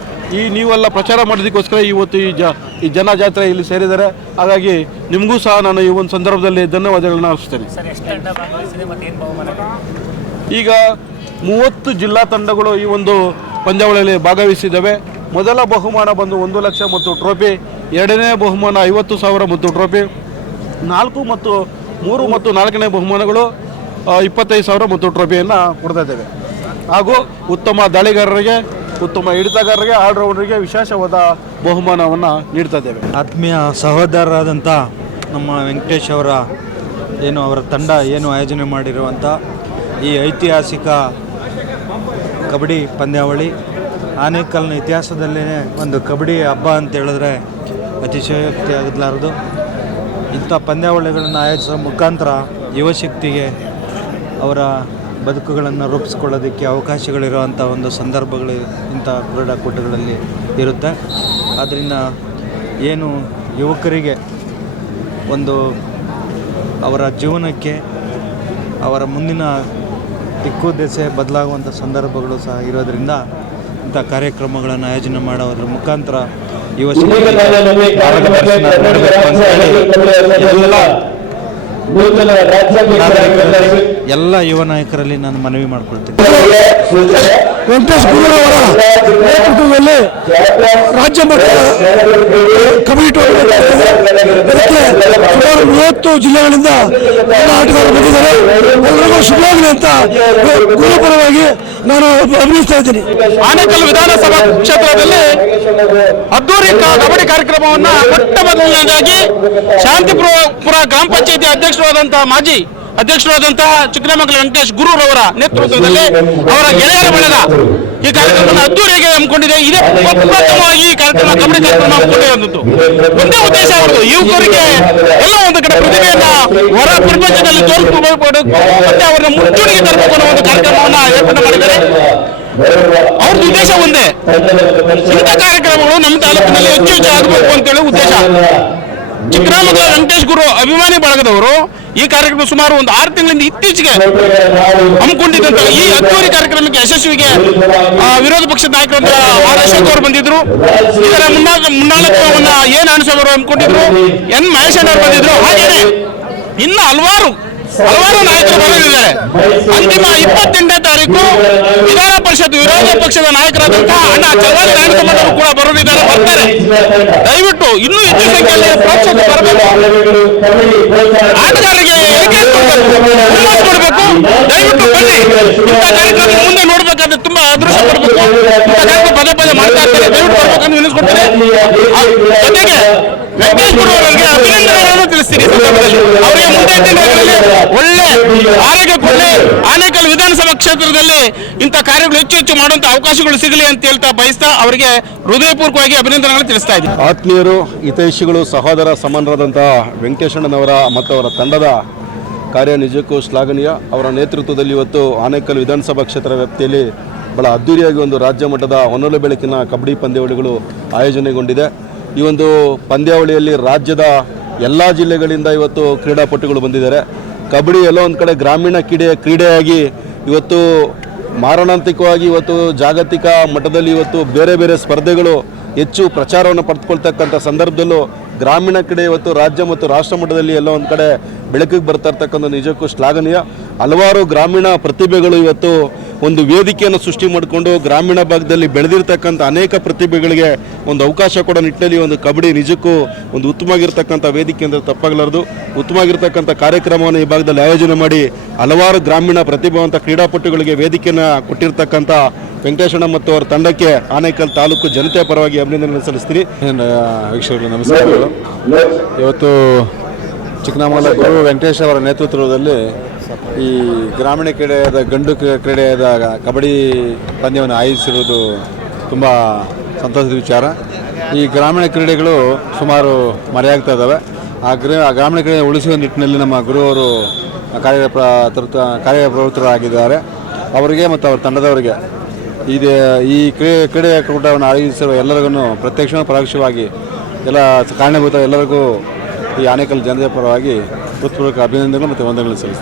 ನೀವೆಲ್ಲ ಪ್ರಚಾರ ಮಾಡೋದಕ್ಕೋಸ್ಕರ ಇವತ್ತು ಈ ಜನ ಜಾತ್ರೆ ಇಲ್ಲಿ ಸೇರಿದ್ದಾರೆ. ಹಾಗಾಗಿ ನಿಮಗೂ ಸಹ ನಾನು ಈ ಒಂದು ಸಂದರ್ಭದಲ್ಲಿ ಧನ್ಯವಾದಗಳನ್ನ ಅರ್ಪಿಸ್ತೇನೆ. ಈಗ 30 ಜಿಲ್ಲಾ ತಂಡಗಳು ಈ ಒಂದು ಪಂದ್ಯಾವಳಿಯಲ್ಲಿ ಭಾಗವಹಿಸಿದ್ದಾವೆ. ಮೊದಲ ಬಹುಮಾನ ಬಂದು 1 ಲಕ್ಷ ಮತ್ತು ಟ್ರೋಫಿ, ಎರಡನೇ ಬಹುಮಾನ 50,000 ಮತ್ತು ಟ್ರೋಫಿ, 3 ಮತ್ತು 4ನೇ ಬಹುಮಾನಗಳು 25,000 ಮತ್ತು ಟ್ರೋಫಿಯನ್ನು ಕೊಡ್ತಾ ಇದ್ದೇವೆ. ಹಾಗೂ ಉತ್ತಮ ದಾಳಿಗಾರರಿಗೆ, ಉತ್ತಮ ಹಿಡಿತಗಾರರಿಗೆ, ಆಲ್ರೌಂಡರಿಗೆ ವಿಶೇಷವಾದ ಬಹುಮಾನವನ್ನು ನೀಡ್ತಾ ಇದ್ದೇವೆ. ಆತ್ಮೀಯ ಸಹೋದರರಾದಂಥ ನಮ್ಮ ವೆಂಕಟೇಶ್ ಅವರ ತಂಡ ಆಯೋಜನೆ ಮಾಡಿರುವಂಥ ಈ ಐತಿಹಾಸಿಕ ಕಬಡ್ಡಿ ಪಂದ್ಯಾವಳಿ ಆನೇಕಲ್ನ ಇತಿಹಾಸದಲ್ಲೇ ಒಂದು ಕಬಡ್ಡಿ ಹಬ್ಬ ಅಂತ ಹೇಳಿದ್ರೆ ಅತಿಶಯೋಕ್ತಿ ಆಗಲಾರದು. ಇಂಥ ಪಂದ್ಯಾವಳಿಗಳನ್ನು ಆಯೋಜಿಸೋ ಮುಖಾಂತರ ಯುವಶಕ್ತಿಗೆ ಅವರ ಬದುಕುಗಳನ್ನು ರೂಪಿಸ್ಕೊಳ್ಳೋದಕ್ಕೆ ಅವಕಾಶಗಳಿರುವಂಥ ಒಂದು ಸಂದರ್ಭಗಳು ಇಂಥ ಕ್ರೀಡಾಕೂಟಗಳಲ್ಲಿ ಇರುತ್ತೆ. ಆದ್ದರಿಂದ ಏನು ಯುವಕರಿಗೆ ಒಂದು ಅವರ ಜೀವನಕ್ಕೆ ಅವರ ಮುಂದಿನ ದಿಕ್ಕು ದೆಸೆ ಬದಲಾಗುವಂಥ ಸಂದರ್ಭಗಳು ಸಹ ಇರೋದರಿಂದ ಇಂಥ ಕಾರ್ಯಕ್ರಮಗಳನ್ನು ಆಯೋಜನೆ ಮಾಡೋದ್ರ ಮುಖಾಂತರ ಮಾರ್ಗದರ್ಶನ ನೀಡಬೇಕು ಅಂತ ಹೇಳಿ ಎಲ್ಲ ಯುವ ನಾಯಕರಲ್ಲಿ ನಾನು ಮನವಿ ಮಾಡ್ಕೊಳ್ತೀನಿ. ವೆಂಕಟೇಶ್ ಗುರುರವರ ನೇತೃತ್ವದಲ್ಲಿ ರಾಜ್ಯ ಮಟ್ಟದ ಕಬಡ್ಡಿ ಟೂರ್ನಮೆಂಟ್ ಸುಮಾರು 30 ಜಿಲ್ಲೆಗಳಿಂದ ಎಲ್ಲ ಆಟಗಾರರು ಬಂದಿದ್ದಾರೆ. ಎಲ್ಲರಿಗೂ ಶುಭವಾಗಲಿ ಅಂತ ಗುರುಪರವಾಗಿ ನಾನು ಅಭಿನಯಿಸ್ತಾ ಇದ್ದೀನಿ. ಆನೇಕಲ್ ವಿಧಾನಸಭಾ ಕ್ಷೇತ್ರದಲ್ಲಿ ಅದ್ದೂರಿ ಕಬಡ್ಡಿ ಕಾರ್ಯಕ್ರಮವನ್ನು ಮೊಟ್ಟ ಮೊದಲನೇದಾಗಿ ಶಾಂತಿಪುರ ಗ್ರಾಮ ಪಂಚಾಯತಿ ಮಾಜಿ ಅಧ್ಯಕ್ಷರಾದಂತಹ ಚಿಕ್ಕನಮಕ್ಕಲ ವೆಂಕಟೇಶ್ ಗುರುರವರ ನೇತೃತ್ವದಲ್ಲಿ ಅವರ ಗೆಳೆಯರ ಬಳಗ ಈ ಕಾರ್ಯಕ್ರಮವನ್ನು ಅದ್ದೂರಿಯಾಗಿ ಹಮ್ಮಿಕೊಂಡಿದೆ. ಇದೇ ಪ್ರಪ್ರಥಮವಾಗಿ ಈ ಕಾರ್ಯಕ್ರಮ ಕಬಡ್ಡಿ ಕಾರ್ಯಕ್ರಮ ಹಮ್ಮಿಕೊಂಡಿರುವಂಥದ್ದು. ಒಂದೇ ಉದ್ದೇಶ ಅವರದು, ಯುವಕರಿಗೆ ಎಲ್ಲ ಒಂದು ಕಡೆ ಪ್ರತಿಭೆಯನ್ನ ಹೊರ ಪ್ರಪಂಚದಲ್ಲಿ ತೋರಿಸಿಕೊಡಬೇಕು ಮತ್ತೆ ಅವರನ್ನ ಮುಂಚೂಣಿಗೆ ತರಬೇಕು ಅನ್ನೋ ಒಂದು ಕಾರ್ಯಕ್ರಮವನ್ನು ಏರ್ಪಾಡು ಮಾಡಿದ್ದಾರೆ. ಅವ್ರದ್ದು ಉದ್ದೇಶ ಒಂದೇ, ಇಂಥ ಕಾರ್ಯಕ್ರಮಗಳು ನಮ್ಮ ತಾಲೂಕಿನಲ್ಲಿ ಹೆಚ್ಚು ಆಗಬೇಕು ಅಂತೇಳಿ ಉದ್ದೇಶ. ಚಿಕ್ಕನಮಕ್ಕಲ ವೆಂಕಟೇಶ್ ಗುರು ಅಭಿಮಾನಿ ಬಳಗದವರು ಈ ಕಾರ್ಯಕ್ರಮ ಸುಮಾರು ಒಂದು 6 ತಿಂಗಳಿಂದ ಇತ್ತೀಚೆಗೆ ಹಮ್ಮಿಕೊಂಡಿದ್ದಂತ ಈ ಅದ್ದೂರಿ ಕಾರ್ಯಕ್ರಮಕ್ಕೆ ಯಶಸ್ವಿಗೆ ವಿರೋಧ ಪಕ್ಷದ ನಾಯಕರಾದ ಆರ್ ಅಶೋಕ್ ಅವರು ಬಂದಿದ್ರು. ಇದರ ಮುನ್ನಾಳತ್ವವನ್ನ ಎನ್ ಅನಸೂಯ ಅವರು ಹಮ್ಮಿಕೊಂಡಿದ್ರು, ಎನ್ ಮಹೇಶಣ್ಣ ಅವರು ಬಂದಿದ್ರು. ಹಾಗೇನೆ ಇನ್ನು ಹಲವಾರು ನಾಯಕರು ಬರಲಿದ್ದಾರೆ. ಅಂತಿಮ 28ನೇ ತಾರೀಕು ವಿಧಾನ ಪರಿಷತ್ ವಿರೋಧ ಪಕ್ಷದ ನಾಯಕರಾದಂತಹ ಅಣ್ಣ ಚಲವಾದಿ ನಾರಾಯಣಸ್ವಾಮಿ ಅವರು ಕೂಡ ಬರ್ತಾರೆ. ದಯವಿಟ್ಟು ಇನ್ನೂ ಹೆಚ್ಚು ಸಂಖ್ಯೆಯಲ್ಲಿ ಪ್ರೋತ್ಸಾಹ ಬರಬೇಕು. ಆಟಗಾರರಿಗೆ ಕೊಡಬೇಕು. ದಯವಿಟ್ಟು ಬನ್ನಿ. ಇಂಥ ಕಾರ್ಯಕ್ರಮ ಮುಂದೆ ನೋಡ್ಬೇಕಾದ್ರೆ ತುಂಬಾ ಅದೃಷ್ಟ ಪಡಬೇಕು. ಇಂಥ ಕಾರ್ಯಕ್ರಮ ಪದೇ ಮಾಡ್ತಾ ಇರ್ತಾರೆ. ದಯವಿಟ್ಟು ಬರ್ಬೇಕಂತ ವಿನಿಸ್ಕೊಡ್ತಾರೆ. ಜೊತೆಗೆ ವೆಂಕಟೇಶ್ ಗುರು ಅವರಿಗೆ ಅಭಿನಂದನೆಗಳನ್ನು ತಿಳಿಸ್ತೀನಿ. ಅವರಿಗೆ ಮುಂದೆ ದಿನಗಳಲ್ಲಿ ಒಳ್ಳೆ ಆರೋಗ್ಯ ಕೊಡಲಿ. ಆನೇಕಲ್ ವಿಧಾನಸಭಾ ಕ್ಷೇತ್ರದಲ್ಲಿ ಇಂಥ ಕಾರ್ಯಗಳು ಹೆಚ್ಚು ಮಾಡುವಂತ ಅವಕಾಶಗಳು ಸಿಗಲಿ ಅಂತ ಹೇಳ್ತಾ ಬಯಸ್ತಾ ಅವರಿಗೆ ಹೃದಯಪೂರ್ವಕವಾಗಿ ಅಭಿನಂದನೆಗಳನ್ನು ತಿಳಿಸ್ತಾ ಇದ್ದೀನಿ. ಆತ್ಮೀಯರು, ಹಿತೈಷಿಗಳು, ಸಹೋದರ ಸಮಾನರಾದಂತಹ ವೆಂಕಟೇಶಣ್ಣನವರ ಮತ್ತು ಅವರ ತಂಡದ ಕಾರ್ಯ ನಿಜಕ್ಕೂ ಶ್ಲಾಘನೀಯ. ಅವರ ನೇತೃತ್ವದಲ್ಲಿ ಇವತ್ತು ಆನೇಕಲ್ ವಿಧಾನಸಭಾ ಕ್ಷೇತ್ರ ವ್ಯಾಪ್ತಿಯಲ್ಲಿ ಬಹಳ ಅದ್ದೂರಿಯಾಗಿ ಒಂದು ರಾಜ್ಯ ಮಟ್ಟದ ಹೊನಲು ಬೆಳಕಿನ ಕಬಡ್ಡಿ ಪಂದ್ಯಾವಳಿಗಳು ಆಯೋಜನೆಗೊಂಡಿದೆ. ಈ ಒಂದು ಪಂದ್ಯಾವಳಿಯಲ್ಲಿ ರಾಜ್ಯದ ಎಲ್ಲ ಜಿಲ್ಲೆಗಳಿಂದ ಇವತ್ತು ಕ್ರೀಡಾಪಟುಗಳು ಬಂದಿದ್ದಾರೆ. ಕಬಡ್ಡಿ ಎಲ್ಲೋ ಒಂದು ಕಡೆ ಗ್ರಾಮೀಣ ಕ್ರೀಡೆಯಾಗಿ ಇವತ್ತು ಮಾರಣಾಂತಿಕವಾಗಿ ಇವತ್ತು ಜಾಗತಿಕ ಮಟ್ಟದಲ್ಲಿ ಇವತ್ತು ಬೇರೆ ಬೇರೆ ಸ್ಪರ್ಧೆಗಳು ಹೆಚ್ಚು ಪ್ರಚಾರವನ್ನು ಪಡೆದುಕೊಳ್ತಕ್ಕಂಥ ಸಂದರ್ಭದಲ್ಲೂ ಗ್ರಾಮೀಣ ಕಡೆ ಇವತ್ತು ರಾಜ್ಯ ಮತ್ತು ರಾಷ್ಟ್ರ ಮಟ್ಟದಲ್ಲಿ ಎಲ್ಲ ಒಂದು ಕಡೆ ಬೆಳಕಿಗೆ ಬರ್ತಾ ಇರ್ತಕ್ಕಂಥ ನಿಜಕ್ಕೂ ಶ್ಲಾಘನೀಯ. ಹಲವಾರು ಗ್ರಾಮೀಣ ಪ್ರತಿಭೆಗಳು ಇವತ್ತು ಒಂದು ವೇದಿಕೆಯನ್ನು ಸೃಷ್ಟಿ ಮಾಡಿಕೊಂಡು ಗ್ರಾಮೀಣ ಭಾಗದಲ್ಲಿ ಬೆಳೆದಿರ್ತಕ್ಕಂಥ ಅನೇಕ ಪ್ರತಿಭೆಗಳಿಗೆ ಒಂದು ಅವಕಾಶ ಕೊಡೋ ನಿಟ್ಟಿನಲ್ಲಿ ಒಂದು ಕಬಡ್ಡಿ ನಿಜಕ್ಕೂ ಒಂದು ಉತ್ತಮವಾಗಿರ್ತಕ್ಕಂಥ ವೇದಿಕೆ ಅಂದರೆ ತಪ್ಪಾಗಲಾರದು. ಉತ್ತಮವಾಗಿರ್ತಕ್ಕಂಥ ಕಾರ್ಯಕ್ರಮವನ್ನು ಈ ಭಾಗದಲ್ಲಿ ಆಯೋಜನೆ ಮಾಡಿ ಹಲವಾರು ಗ್ರಾಮೀಣ ಪ್ರತಿಭಾವಂತ ಕ್ರೀಡಾಪಟುಗಳಿಗೆ ವೇದಿಕೆಯನ್ನು ಕೊಟ್ಟಿರ್ತಕ್ಕಂಥ ವೆಂಕಟೇಶಣ್ಣ ಮತ್ತು ಅವರ ತಂಡಕ್ಕೆ ಆನೇಕಲ್ ತಾಲೂಕು ಜನತೆಯ ಪರವಾಗಿ ಅಭಿನಂದನೆ ಸಲ್ಲಿಸ್ತೀನಿ. ವೀಕ್ಷಕರು ನಮಸ್ಕಾರಗಳು. ಇವತ್ತು ಚಿಕ್ಕನಾಮಲ ಗುರು ವೆಂಕಟೇಶ್ ಅವರ ನೇತೃತ್ವದಲ್ಲಿ ಈ ಗ್ರಾಮೀಣ ಕ್ರೀಡೆಯಾದ ಗಂಡು ಕ್ರೀಡೆಯಾದ ಕಬಡ್ಡಿ ಪಂದ್ಯವನ್ನು ಆಯೋಜಿಸಿರುವುದು ತುಂಬ ಸಂತೋಷದ ವಿಚಾರ. ಈ ಗ್ರಾಮೀಣ ಕ್ರೀಡೆಗಳು ಸುಮಾರು ಮರೆಯಾಗ್ತಾ ಇದ್ದಾವೆ. ಆ ಗ್ರಾಮೀಣ ಕ್ರೀಡೆ ಉಳಿಸುವ ನಿಟ್ಟಿನಲ್ಲಿ ನಮ್ಮ ಗುರು ಅವರು ಕಾರ್ಯಪ್ರವೃತ್ತರಾಗಿದ್ದಾರೆ. ಅವರಿಗೆ ಮತ್ತು ಅವರ ತಂಡದವರಿಗೆ ಈ ಕ್ರೀಡೆಯ ಕೂಟವನ್ನು ಆಯೋಜಿಸಿರುವ ಎಲ್ಲರಿಗೂ ಪ್ರತ್ಯಕ್ಷ ಪರೋಕ್ಷವಾಗಿ ಎಲ್ಲ ಕಾರಣಭೂತ ಎಲ್ಲರಿಗೂ ಈ ಆನೇಕಲ್ ಜನತೆಯ ಪರವಾಗಿ ಹೃತ್ಪೂರ್ವಕ ಅಭಿನಂದನೆಗಳು ಮತ್ತು ವಂದನೆಗಳು ಸಲ್ಲಿಸ್ತಾರೆ.